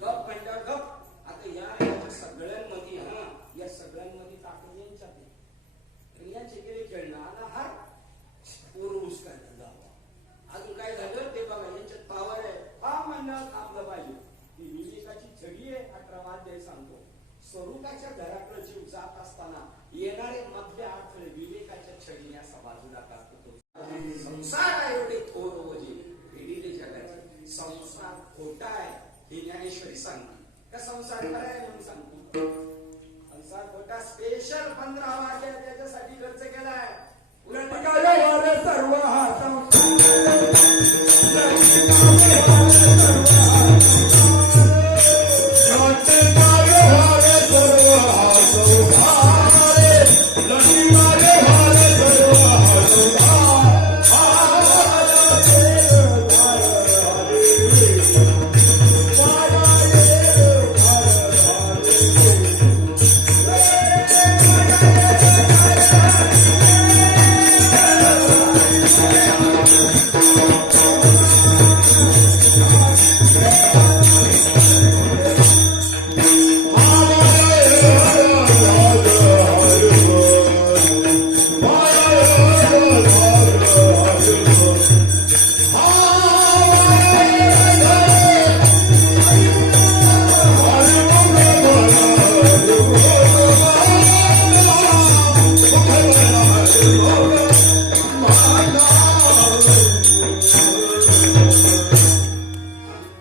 गप म्हणजे गप. आता या सगळ्यांमध्ये या सगळ्यांमध्ये ताकद यांच्यात आहे. यांचे गेले खेळणं आला हार पोरूस काय अजून काय झालं ते बघा यांच्यात पावर आहे. हा म्हणणं थांबलं पाहिजे. ही विवेकाची छडी आहे. 18 वाद्य सांगतो. स्वरूपाच्या घराकडे जीव जात असताना येणारे मधले अडथळे विवेकाच्या छडीने असा बाजूला काढतो. संसार आहे एवढे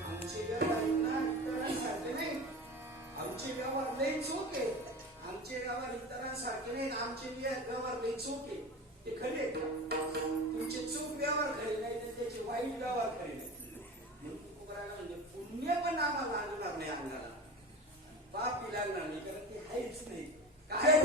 आमचे व्यवहार इतरांसारखे नाही. आमचे व्यवहार लई चोख आहे. आमचे व्यवहार इतरांसारखे नाही. आमचे व्यवहार लई चोख आहे. ते खरे आहेत का? तुमचे चूक व्यवहार खरे नाही तर त्याचे वाईट व्यवहार खरे नाही. म्हणून तुकोबाराला म्हणजे पुण्य पण आम्हाला लागणार नाही अंगाला, पापी लागणार नाही, कारण ते आहेच नाही. काय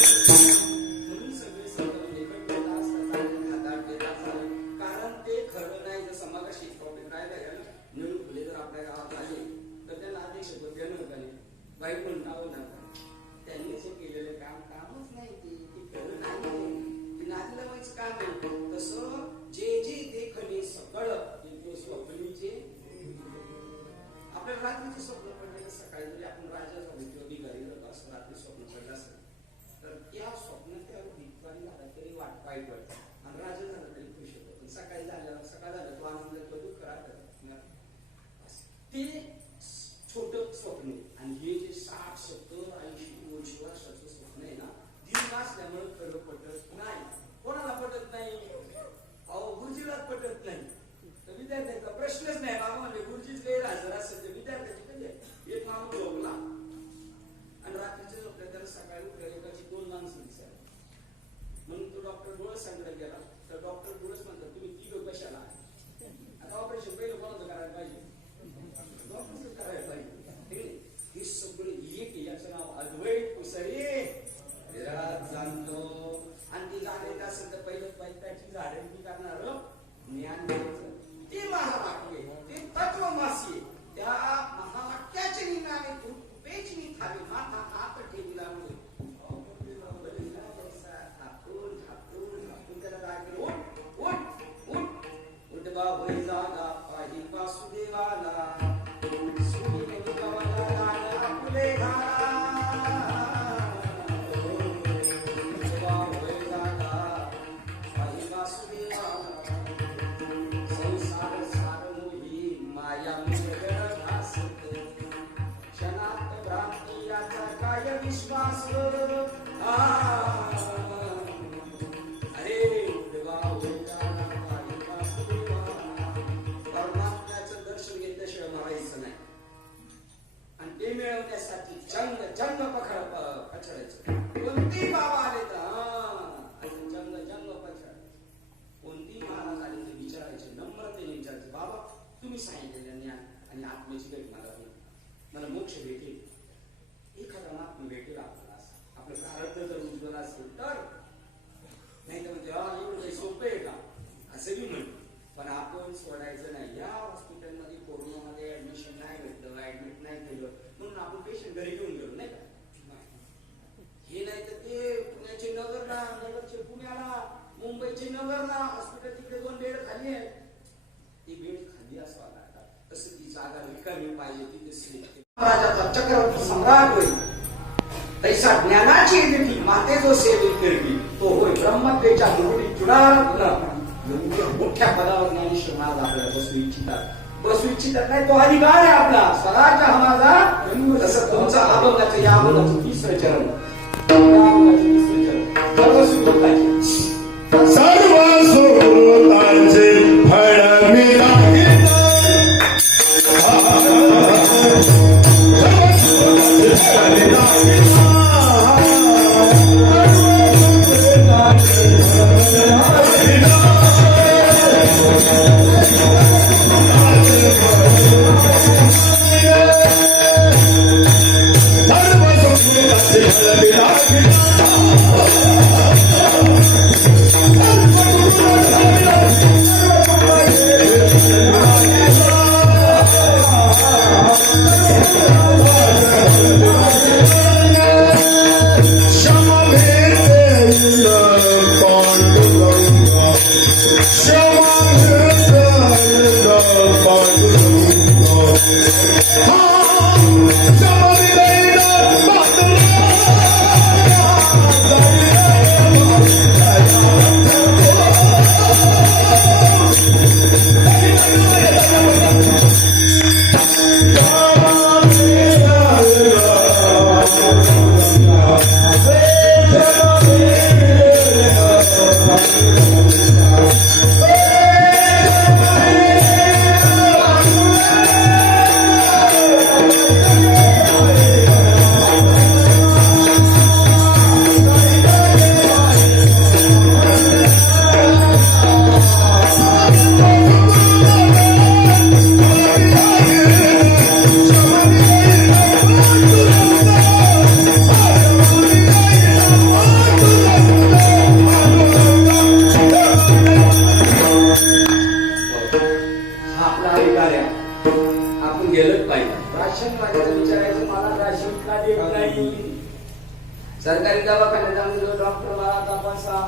म्हणून सगळे संत एकत्र असतात आणि हातात देतात. कारण ते खरं नाही. जसं मगाशी टॉपिक राहिला आहे ना, नळू फुले जर आपल्या गावात आले तर त्यांना अध्यक्षपद देणं का नाही, वाईट म्हणतावं नका. त्यांनी जे केलेलं कामच नाही, ते खरं नाही, ते नाचलं काम आहे. तसं जे देखणे सगळं ते स्वप्नीचे आपल्याला रात्रीचे स्वप्न पडलेलं, सकाळी जरी आपण राजा झालो किंवा भिकारी झालो असं रात्री स्वप्न पडलं असेल तर त्या स्वप्नात भिकारी झाला तरी वाईट वाटतं आणि राजा झाला तरी खुश होतो. पण सकाळी झालं तो आनंद तो दुःख राहतं. ते छोट स्वप्न आणि हे जे 60, 70, 80, 90 वर्षाचं स्वप्न आहे ना, दीर्घ असल्यामुळे खरं पटत नाही. कोणाला पटत नाही? अहो गुरुजीलाच पटत नाही. तर विद्यार्थ्यांचा प्रश्नच नाही. बाबा म्हणजे गुरुजीच गैर हजर असेल तर विद्यार्थ्याची कधी एक माणूस झोपला आणि रात्रीचे झोपल्या त्याला सकाळी उठल्या एकाची 2 माणसं दिसायला. म्हणून तो डॉक्टर डोळस सांगण्यात गेला तर डॉक्टर डोळस म्हणतात तुम्ही 3 कशाला आहे? आता ऑपरेशन पहिलं कोणाचं करायला पाहिजे? डॉक्टरच करायला पाहिजे. हे सगळे एक याचं नाव अद्वैत कुसरी विराट जाणतो. आणि ती जाणे असेल तर पहिलं पाहिजे त्याची झाडे करणार ज्ञान राजाचा चक्रवर्ती सम्राट होईल तैसा ज्ञानाची देखील माते जो सेवित निर्मी तो होय ब्रह्मतेच्या मुकुटी चुडार मोठ्या पदावर ज्ञानेश्वर महाराज आपल्याला बसू इच्छितात नाही तो अधिकार आहे आपला स्वराज्य हा माझा तसं तुमचं अभंगाचं या अभंगाचं तिसरं चरण सर्व सुखदायी सर्व सुकृतांचे फळ मिळाले सरकारी दवाखान्यात जाऊन डॉक्टर मला तपासा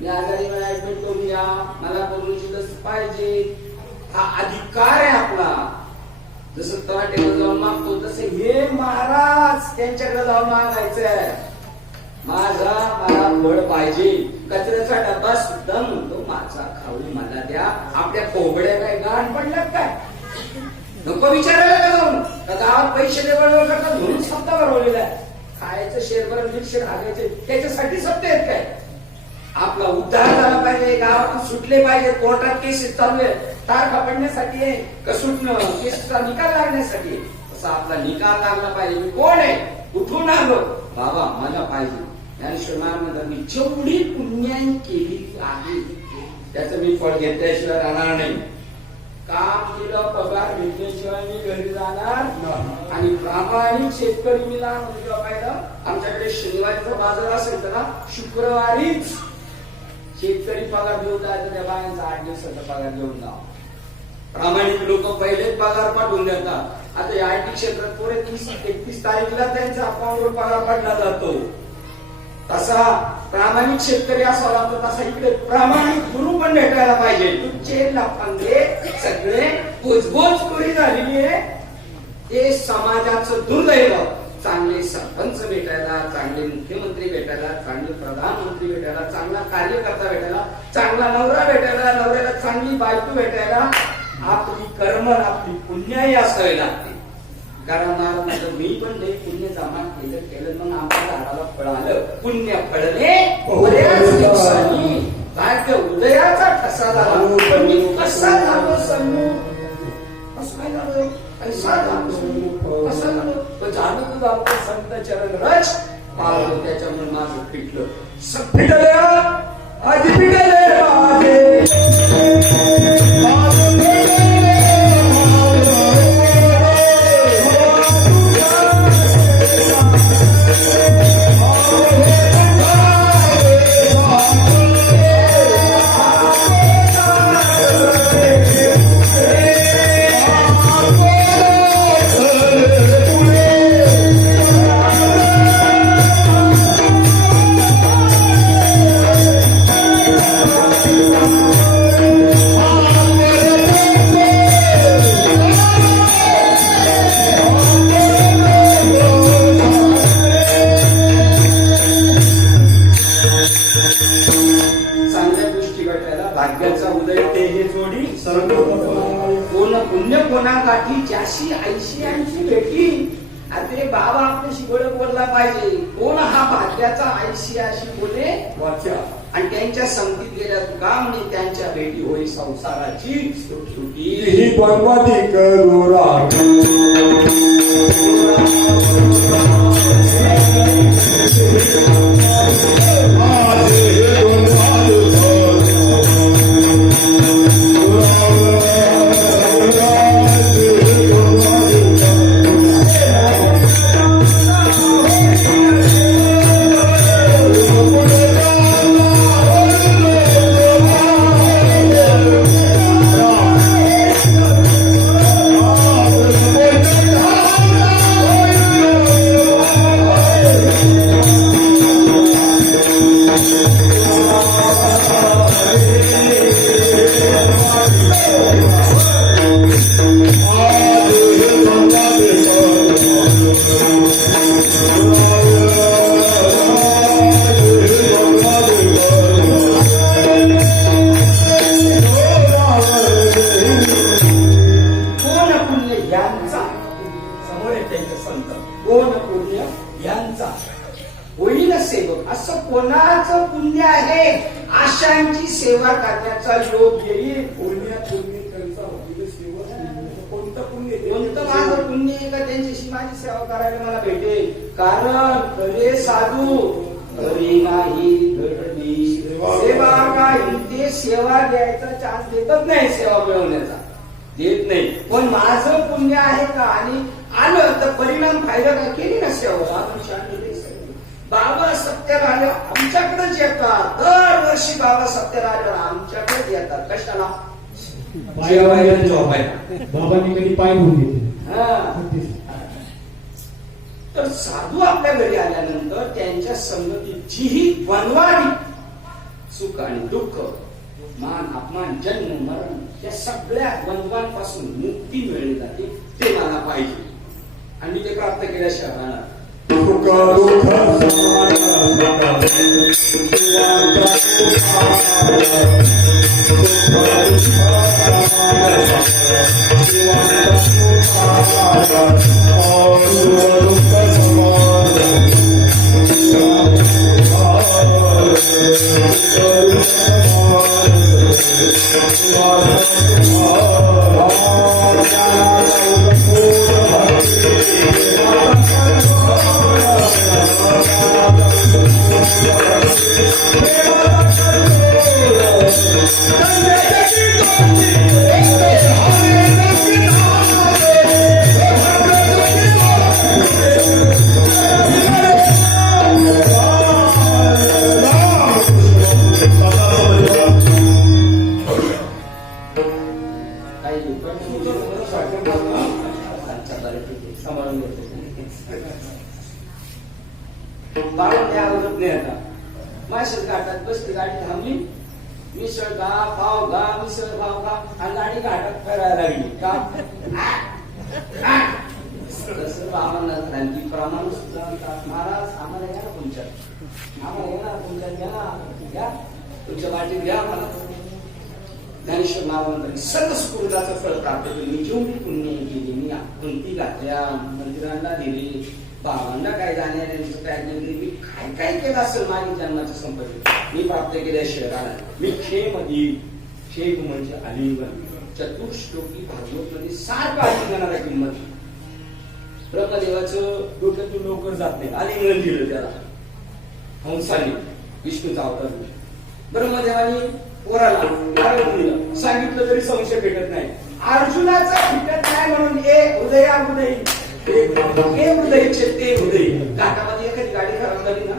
मी आजारी ऍडमिट करूया मला करूची लस पाहिजे हा अधिकार आहे आपला जसं तलाट्याकडे जाऊन मागतो तसे हे महाराज त्यांच्याकडे जाऊन मागायचंय माझा मला फळ पाहिजे कचऱ्याचा डब्बा सुद्धा म्हणतो माझा खाऊ मला द्या आपल्या कोबड्या काय गाण पडल्यात काय नको विचारायला जाऊन गावात पैसे देवळ करतात म्हणून सप्ताह भरवलेला आहे खायचं शेरभर मिक्सर हागायचे त्याच्यासाठी सत्य आहेत काय आपला उद्धार झाला पाहिजे गावातून सुटले पाहिजे कोर्टात केसेस चालू आहे तारखा पडण्यासाठी आहे का सुटणं केसचा निकाल लागण्यासाठी तसा आपला निकाल लागला पाहिजे मी कोण आहे कुठून आलो बाबा मला पाहिजे ज्ञानेश्वर महाराज म्हणतात मी जेवढी पुण्याई केली आहे त्याचं मी फळ घेतल्याशिवाय राहणार नाही काम केलं पगार भेटल्याशिवाय मी घरी जाणार आणि प्रामाणिक शेतकरी मी लहान होतो पाहिलं आमच्याकडे शनिवारीचा बाजार असेल तर शुक्रवारीच शेतकरी पगार देऊन जायचं त्या बायांचा 8 दिवसाचा पगार घेऊन जा प्रामाणिक लोक पहिलेच पगार पाठवून देतात आता या आयटी क्षेत्रात पुढे 30-31 तारीखला त्यांचा अकाउंटवर पगार पडला जातो तसा प्रामाणिक शेतकरी असावा लागतो तसा इकडे प्रामाणिक गुरु पण भेटायला पाहिजे तुमचे लफंगे सगळे बुजबुजपुरी झालेली आहे हे समाजाचं दुर्दैव चांगले सरपंच भेटायला चांगले मुख्यमंत्री भेटायला चांगले प्रधानमंत्री भेटायला चांगला कार्यकर्ता भेटायला चांगला नवरा भेटायला नवऱ्याला चांगली बायको भेटायला आपली कर्म आपली पुण्याई असावी लागते कारण महाराज मी पण लई पुण्य जमा केलं मग आमच्या झाडाला फळ आलं पुण्य फळले बऱ्याच दिवसांनी भाग्य उदयाचा ठसा झाला पण मी कसा झालो समू कसं काय झालं कसा झालं तू आपलं संत चरण रच पावलं त्याच्यामुळे माझं पिटलं पिटलं आधी पिटले Thank you. भाग्याचा उदय ते हे जोडी कोण पुण्य कोणा गाठी ज्याशी ऐशी ऐंशी भेटी. अरे बाबा आपल्याशी गोड बोलला पाहिजे. कोण हा भाग्याचा ऐशी अशी बोले वाचा आणि त्यांच्या संगतीत गेल्या तुका म्हणजे त्यांच्या भेटी होई संसाराची सुटसुटी. ही द्वंद्वादी करू कोणाचं पुण्य आहे आशांची सेवा करण्याचा योग येईल. कोणतं पुण्य कोणतं माझं पुण्य आहे का त्यांच्याशी माझी सेवा करायला मला भेटेल. कारण खरे साधू घरी नाही घडली सेवा काही ते सेवा द्यायचा चान्स देतच नाही. सेवा मिळवण्याचा देत नाही. पण माझं पुण्य आहे का आणि आलं तर परिणाम फायदा काय केली ना सेवा. बाबा सत्याराज आमच्याकडेच येतात. दरवर्षी बाबा सत्याराज आमच्याकडेच येतात. कशाला बाबांनी कधी पाय होऊन घेतले. तर साधू आपल्या घरी आल्यानंतर त्यांच्या संगतीचीही बनवावी सुख आणि दुःख मान अपमान जन्म मरण या सगळ्या द्वंद्वांपासून मुक्ती मिळली जाते. ते मला पाहिजे आणि मी ते प्राप्त केल्याशिवाय राहणार. माशेल घाटात बसली गाडी थांबली. मिसळ खा पाव खा मिसळ पाव खा आणि गाडी घाटात फिरायला लागली. का तसं बाबांना क्रांती प्रमाण सुद्धा महाराज आम्हाला या ना तुमच्या आम्हाला येणार तुमच्या घ्या तुमच्या वाटेत घ्या. मला ज्ञानेश्वर महाराजांनी सर्व सुकृताचं फळ प्राप्त केलं. मी जेवढी पुण्य केली मी कुंती घातल्या मंदिरांना दिली. बाबांना काय जाण्याचं काय नाही. मी काय काय केलं असेल माझ्या जन्माच्या संपत्ती मी प्राप्त केल्या शहराला. मी क्षेम देईल. क्षेम म्हणजे आलिंगन. चतुश्लोकी भागवत मध्ये सारखं आलिंगनाला किंमत. ब्रह्मदेवाचं डोक्यातून लवकर जात नाही. आलिंगन दिलं त्याला हंसाने विष्णूचा अवतार. ब्रह्मदेवाने पोराला दिलं. सांगितलं तरी संशय भेटत नाही. अर्जुनाचा भेटत नाही म्हणून हे हृदया हृदय हे हृदयचे ते हृदय. घाटामध्ये एखादी गाडी खराब झाली ना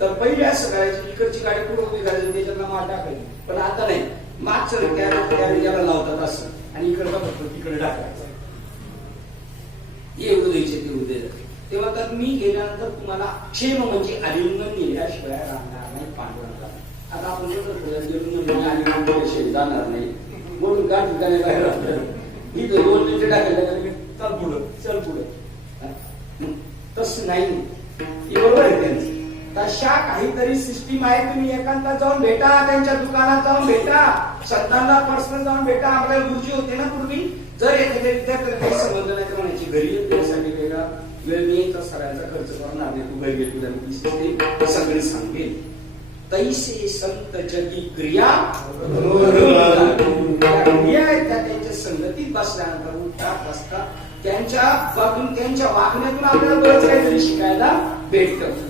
तर पहिले असं करायची इकडची गाडी पुढे उभी करायची त्याच्यातला माल टाकायची. पण आता नाही. मागचं त्याला लावतात असं आणि इकडचा फक्त तिकडे टाकायचं. हे हृदयचे ते हृदय. तेव्हा तर मी गेल्यानंतर तुम्हाला क्षेम म्हणजे आलिंगन दिल्याशिवाय राहणार नाही. पांडुरंगा आता आपण जाणार नाही म्हणून गाडी ठिकाणी बाहेर ही 2 मिनिटं टाकायला चल पुढं चल पुढं. तसं नाही. बरोबर आहे त्यांचं. तशा काहीतरी सिस्टीम आहे. तुम्ही एकांतात जाऊन भेटा, त्यांच्या दुकानात जाऊन भेटा, संतांना पर्सनल जाऊन भेटा. आपल्याला गुरुजी होते ना पूर्वी, जर एखाद्या विद्यार्थ्याला काही समजलं नाही तर म्हणायची घरी येण्यासाठी वेगळा वेळ मी तर सरांचा खर्च करून आले, तू घरी गेली तुला सगळे सांगेल. तैसे संत जगी क्रिया क्रिया आहेत त्या त्यांच्या संगतीत बसल्यानंतर उठतात बसतात, त्यांच्या बाजून त्यांच्या वागण्यातून आपल्याला बरंच काहीतरी शिकायला भेटतं.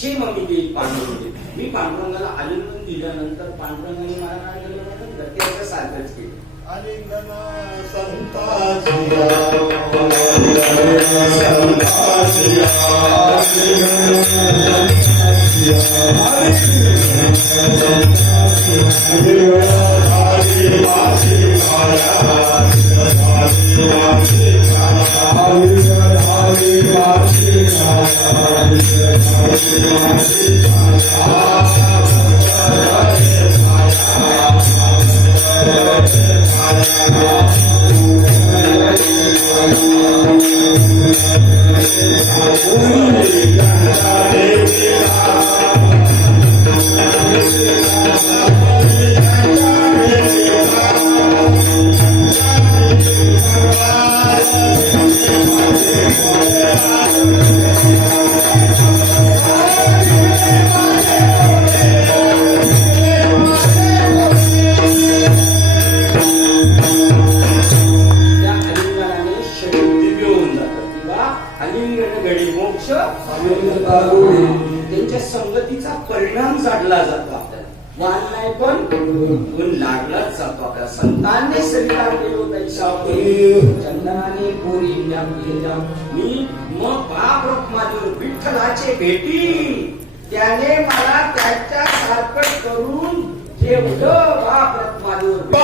छे मग मी देईल पांडुरंग, मी पांडुरंगाला आलिंगन दिल्यानंतर पांडुरंगाने मला काय केलं माहिती का? त्याचं सारखंच केलं. आलिंगन त्यांच्या संगतीचा परिणाम जाडला जातो आपल्याला. वाण नाही पण गुण लागलाच जातो आपल्याला. संतांनी शरीरात गेलो तैसा चंदनाने गोरी मी मग बाप माझ्यावर विठ्ठलाचे भेटी, त्याने मला त्याच्यासारखं करून ठेवलं. बाप माझ्यावर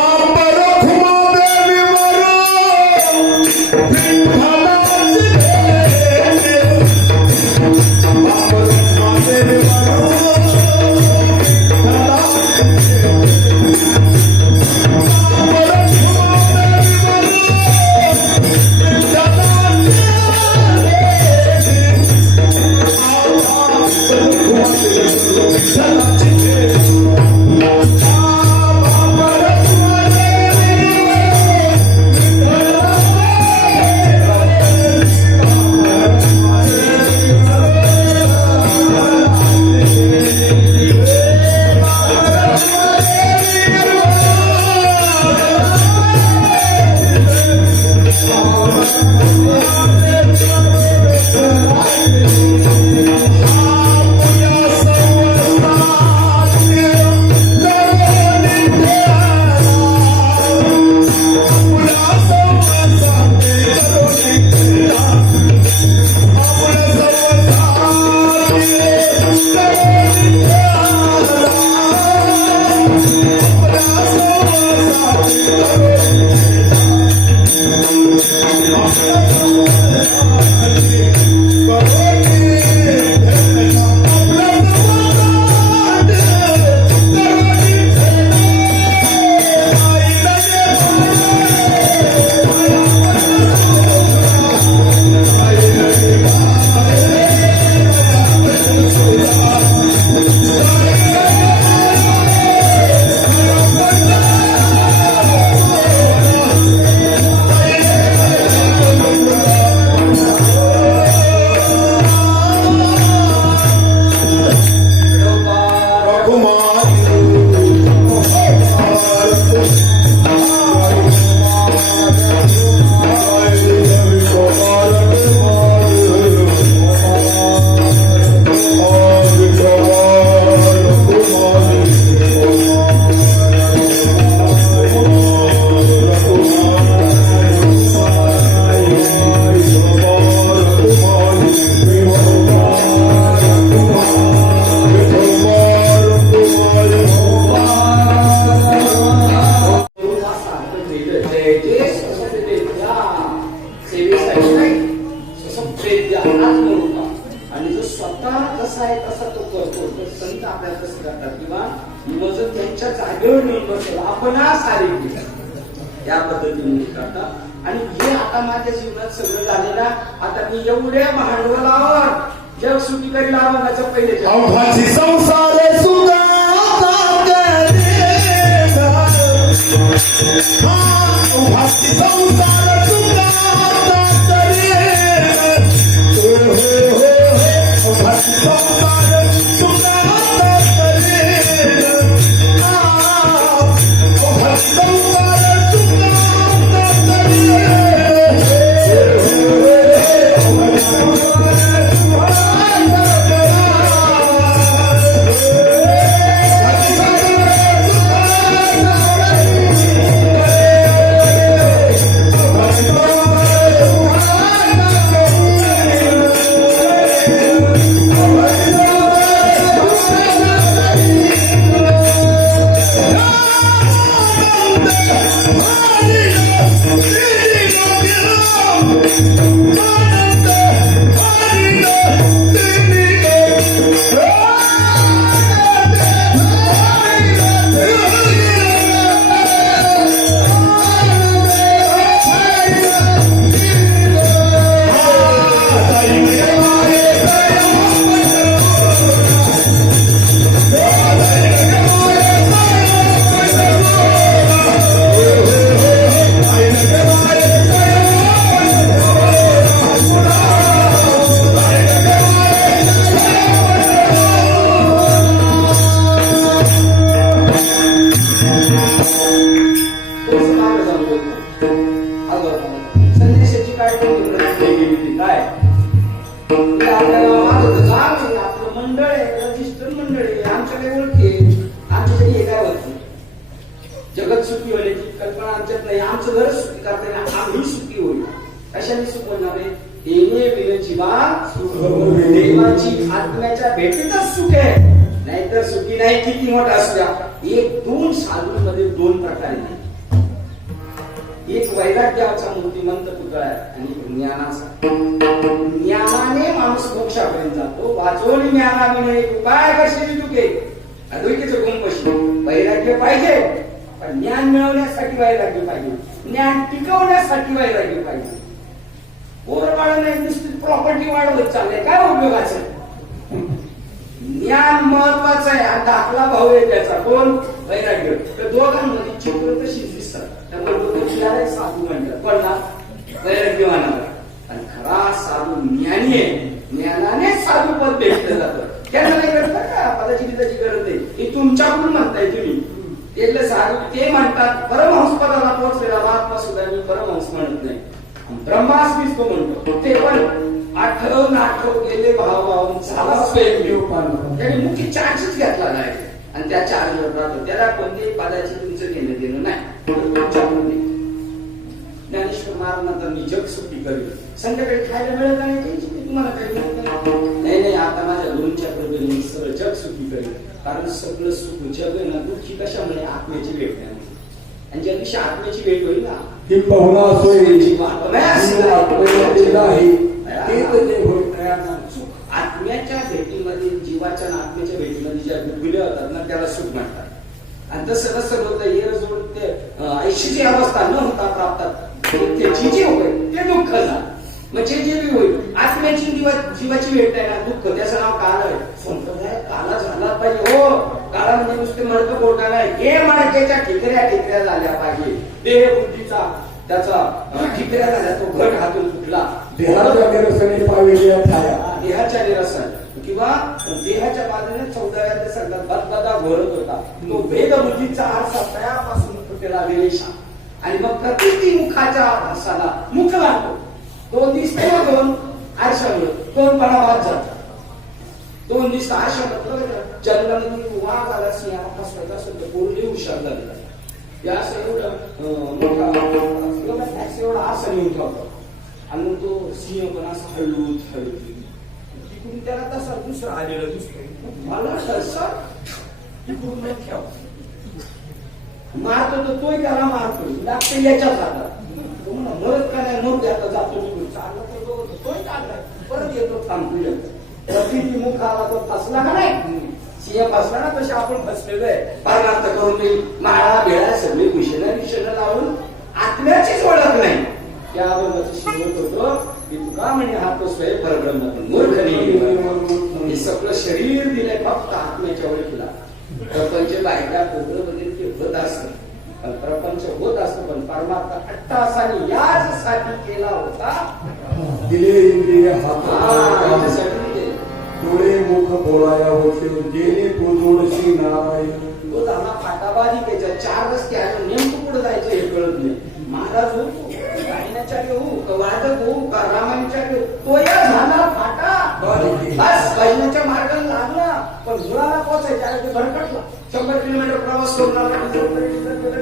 या पद्धतीने करतात. आणि हे आता माझ्या जीवनात सगळं झालेलं. आता मी एवढ्या भांडवलावर जग सुखी करील आव्हानाचं पहिले जग. अवघाची संसार सुखाचा करेगा. अवघाची संसार सुखाचा करेगा. हो, हो, हो, हो. अवघाची संसार सुखाचा करेगा. अवघाची संसार सुखाचा करेगा. संदेशाची काय काय आपलं मंडळ आहे, रजिस्टर मंडळ आहे, आमच्या काही ओळखी आहे, आमच्यासाठी हे काय होते जगत सुखी होण्याची कल्पना आमच्यात नाही. आमचं घरच सुखी करता येईल, आम्ही सुखी होईल. कशाने सुख होणार आहे? येणे बिन जीवा देवाची आत्म्याच्या भेटीतच सुख आहे. नाहीतर सुखी नाही किती मोठा असू द्या. एक दोन साधूंमध्ये दोन प्रकार आहेत. एक वैराग्याचा मूर्तिमंत पुतळा आहे आणि ज्ञानाचा. ज्ञानाने माणूस मोक्षापर्यंत जातो. वाचवून ज्ञानाने काय कशाची चुके अद्वैतीचं गुण कशी. वैराग्य पाहिजे पण ज्ञान मिळवण्यासाठी वैराग्य पाहिजे, ज्ञान टिकवण्यासाठी वैराग्य पाहिजे. पोरबाळ नाही नुसती प्रॉपर्टी वाढवत चाललंय, काय उपयोगाचं? ज्ञान महत्वाचं आहे आणि दाखला भाऊ आहे त्याचा कोण? वैराग्य. तर दोघांमध्ये चित्र तशीच दिसतात. त्यामुळे साधू म्हणतात कोणला? वैराग्यवानाला. आणि खरा साधू ज्ञानी आहे, ज्ञानाने साधू पद भेटलं जातं. त्यांना नाही करता का पदाची त्याची गरज नाही. हे तुमच्याकडून म्हणताय तुम्ही. त्यातले साधू ते म्हणतात परमहंस पदाला पोहोचलेला महात्मा सुद्धा मी परमहंस म्हणत नाही, ब्रह्मास मीच तो म्हणतो. ते पण आठव गेले भाव झाला स्वयं. त्यांनी मुख्य चार्जच घेतला नाही आणि त्या चार्जवर राहतो. त्याला कोणत्याही पदाची तुमचं घेणं देणं नाही. तुमच्याकडून ज्ञानेश्वर महाराजांना मी जग सुखी करेल. संध्याकाळी खायला मिळत नाही तुम्हाला काही मिळत नाही. आता माझ्या दोनच्या प्रगती सरळ जग सुखी करेल. कारण सगळं सुख जग आहे ना दुःखी कशामुळे? आत्म्याची भेट नाही. आणि ज्या दिवशी आत्म्याची भेट होईल ना ही पाहुणा आत्म्याच्या भेटीमध्ये जीवाच्या आत्म्याच्या भेटीमध्ये ज्या गुल्या होतात ना त्याला सुख म्हणतात. आणि तसं कसं होतं हे ते ऐशीची अवस्था न होता प्राप्त त्याची जी होईल ते दुःख झालं. मग जे बी होईल आत्म्याची जीवाची भेट आहे ना दुःख, त्याचं नाव काळ आहे. संप्रदाय काला झाला पाहिजे. हो, काळा म्हणजे नुसते मडकं बोलता नाही, हे मडक्याच्या ठिकऱ्या झाल्या पाहिजे. देह बुद्धीचा त्याचा ठिकऱ्या झाल्या, तो घट हातून सुटला. देहाच्या निरसने पावेल्या छाया. देहाच्या निरसन किंवा देहाच्या बाजूने 14व्या संघात बदबदा घोरत होता. तो भेद बुद्धीचा आरसा तयापासून फुटेला विरेषा. आणि मग प्रतिती मुखाच्या आरसाला मुख लागतो. दोन दिसते दोन आरशामुळे दोन पणावाद जातात. दोन दिवस आशा जंगलामध्ये वाघ आला सिंहाला फसवायचा असेल तर बोलले हुशार झाले. या असं एवढं मोठा एवढा आसन येऊन ठेवतो आणि मग तो सिंह पण असं हळूच तिकडून त्याला तसा दुसरा आलेला दुसरं मला तसा तिकडून नाही ठेव मारतो तर तोही त्याला मारतो. लागते याच्याच हातात. तो म्हणा मरत का नाही मरू आता जातो निघून. चालला तर बघतो तोही चाललाय परत येतो थांबतो. प्रतिती मुख आला तो फसला का नाही? सिंह फसला ना तसे आपण फसलेलो आहे. परमार्थ करून ते माळा भेळा सगळे भूषण लावून आत्म्याचीच ओळख नाही. त्याबरोबर शेवट होतो की तुका म्हणे हा तो स्वयं परब्रह्म मूर्ख नाही. सगळं शरीर दिलंय फक्त आत्म्याच्या ओळखीला. प्रपंच बायका पोगळं वगैरे ते होत असत, पण प्रपंच होत असत, पण परमात्मा अट्टासाने याचसाठी केला होता. दिले इंद्रिय हात याच्यासाठी दिले. डोळे मुख बोलाया होते गेले तू जोडशी नारायण. तो त्यांना फाटाबाजी त्याच्या 4 रस्ते आहे, नेमकं पुढे जायचं हे कळत नाही. महाराज होऊ गायनाचार्य होऊ का वादक होऊ का रामाचार्य तो या झाला फाटा. बस भजनाच्या मार्गाला लागला, पण मुळाला पोहोचायच्या ते भरकटला. 100 किलोमीटर प्रवास करून आला,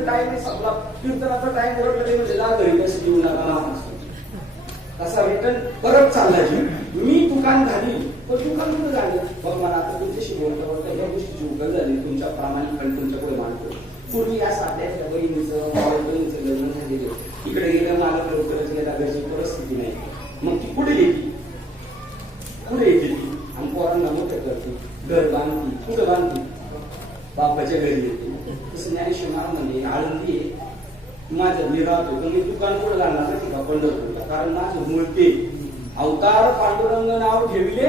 टाइम संपला. कीर्तनाचा टाइम ओरडले म्हणजे जा घरी पैसे देऊ नका. तसा रिटर्न परत चालला जी मी दुकान घाली, पण दुकान कुठं झालं बघ. मला आता तुमच्याशी बोलतो बोलतो या गोष्टीची उकल झाली. तुमच्या प्रामाणिकपणे तुमच्या पुढे मानतो. पूर्वी या साध्याच्या बहिणीचं लग्न झालेलं, इकडे गेलं मला लवकरच गेला, घरची परिस्थिती नाही. मग ती पुढे येते, पुढे येते ती आणि पोरांना मोठं करते, घर बांधती. कुठं बांधती? बापाच्या घरी येते. तसं ज्ञानेश्वर महाराजांनी आळंदी आहे माझं मी राहतो, पण मी दुकान कुठं घालणार नाही का पंढरपूरला, कारण माझं मूळ ते अवतार पांडुरंग नाव ठेवले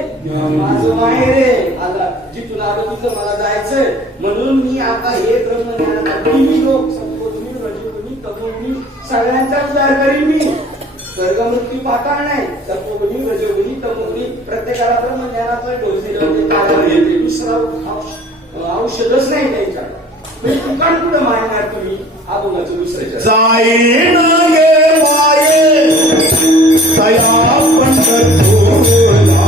माझं माहेर आहे. आता जिथून आलो तिथं मला जायचंय, म्हणून मी आता हे ब्रह्मज्ञानी लोक संबोधनी रजोगुणी तमोगुणी सगळ्यांचा उद्धार करीन मी. स्वर्गमृत्यू पाताळ नाही, सत्वगुणी रजोगुणी तमोगुणी प्रत्येकाला ब्रह्मज्ञानाचा डोस दिला म्हणजे काढायला येते. दुसरा औषधच नाही त्यांच्याकडे. दुकान कुठं मांडणार तुम्ही अभंगाचं दुसऱ्याच्या जाईन गे माये तया पंढरपूरला.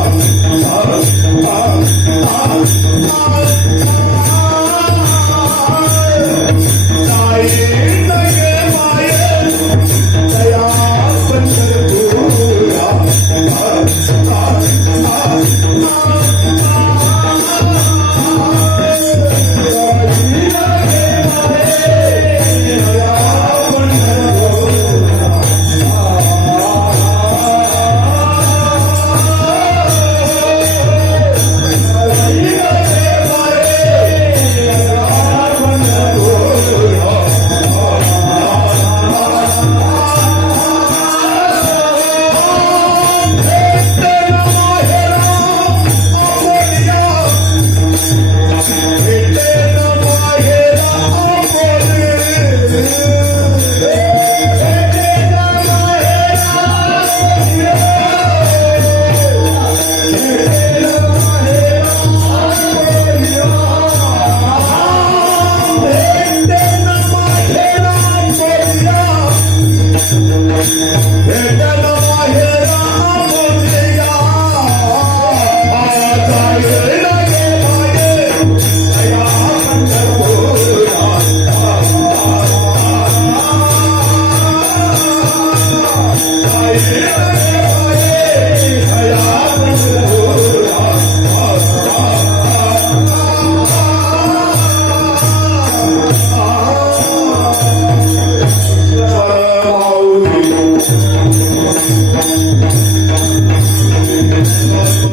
जाईन गे माये तया पंढरपूरला. Yeah.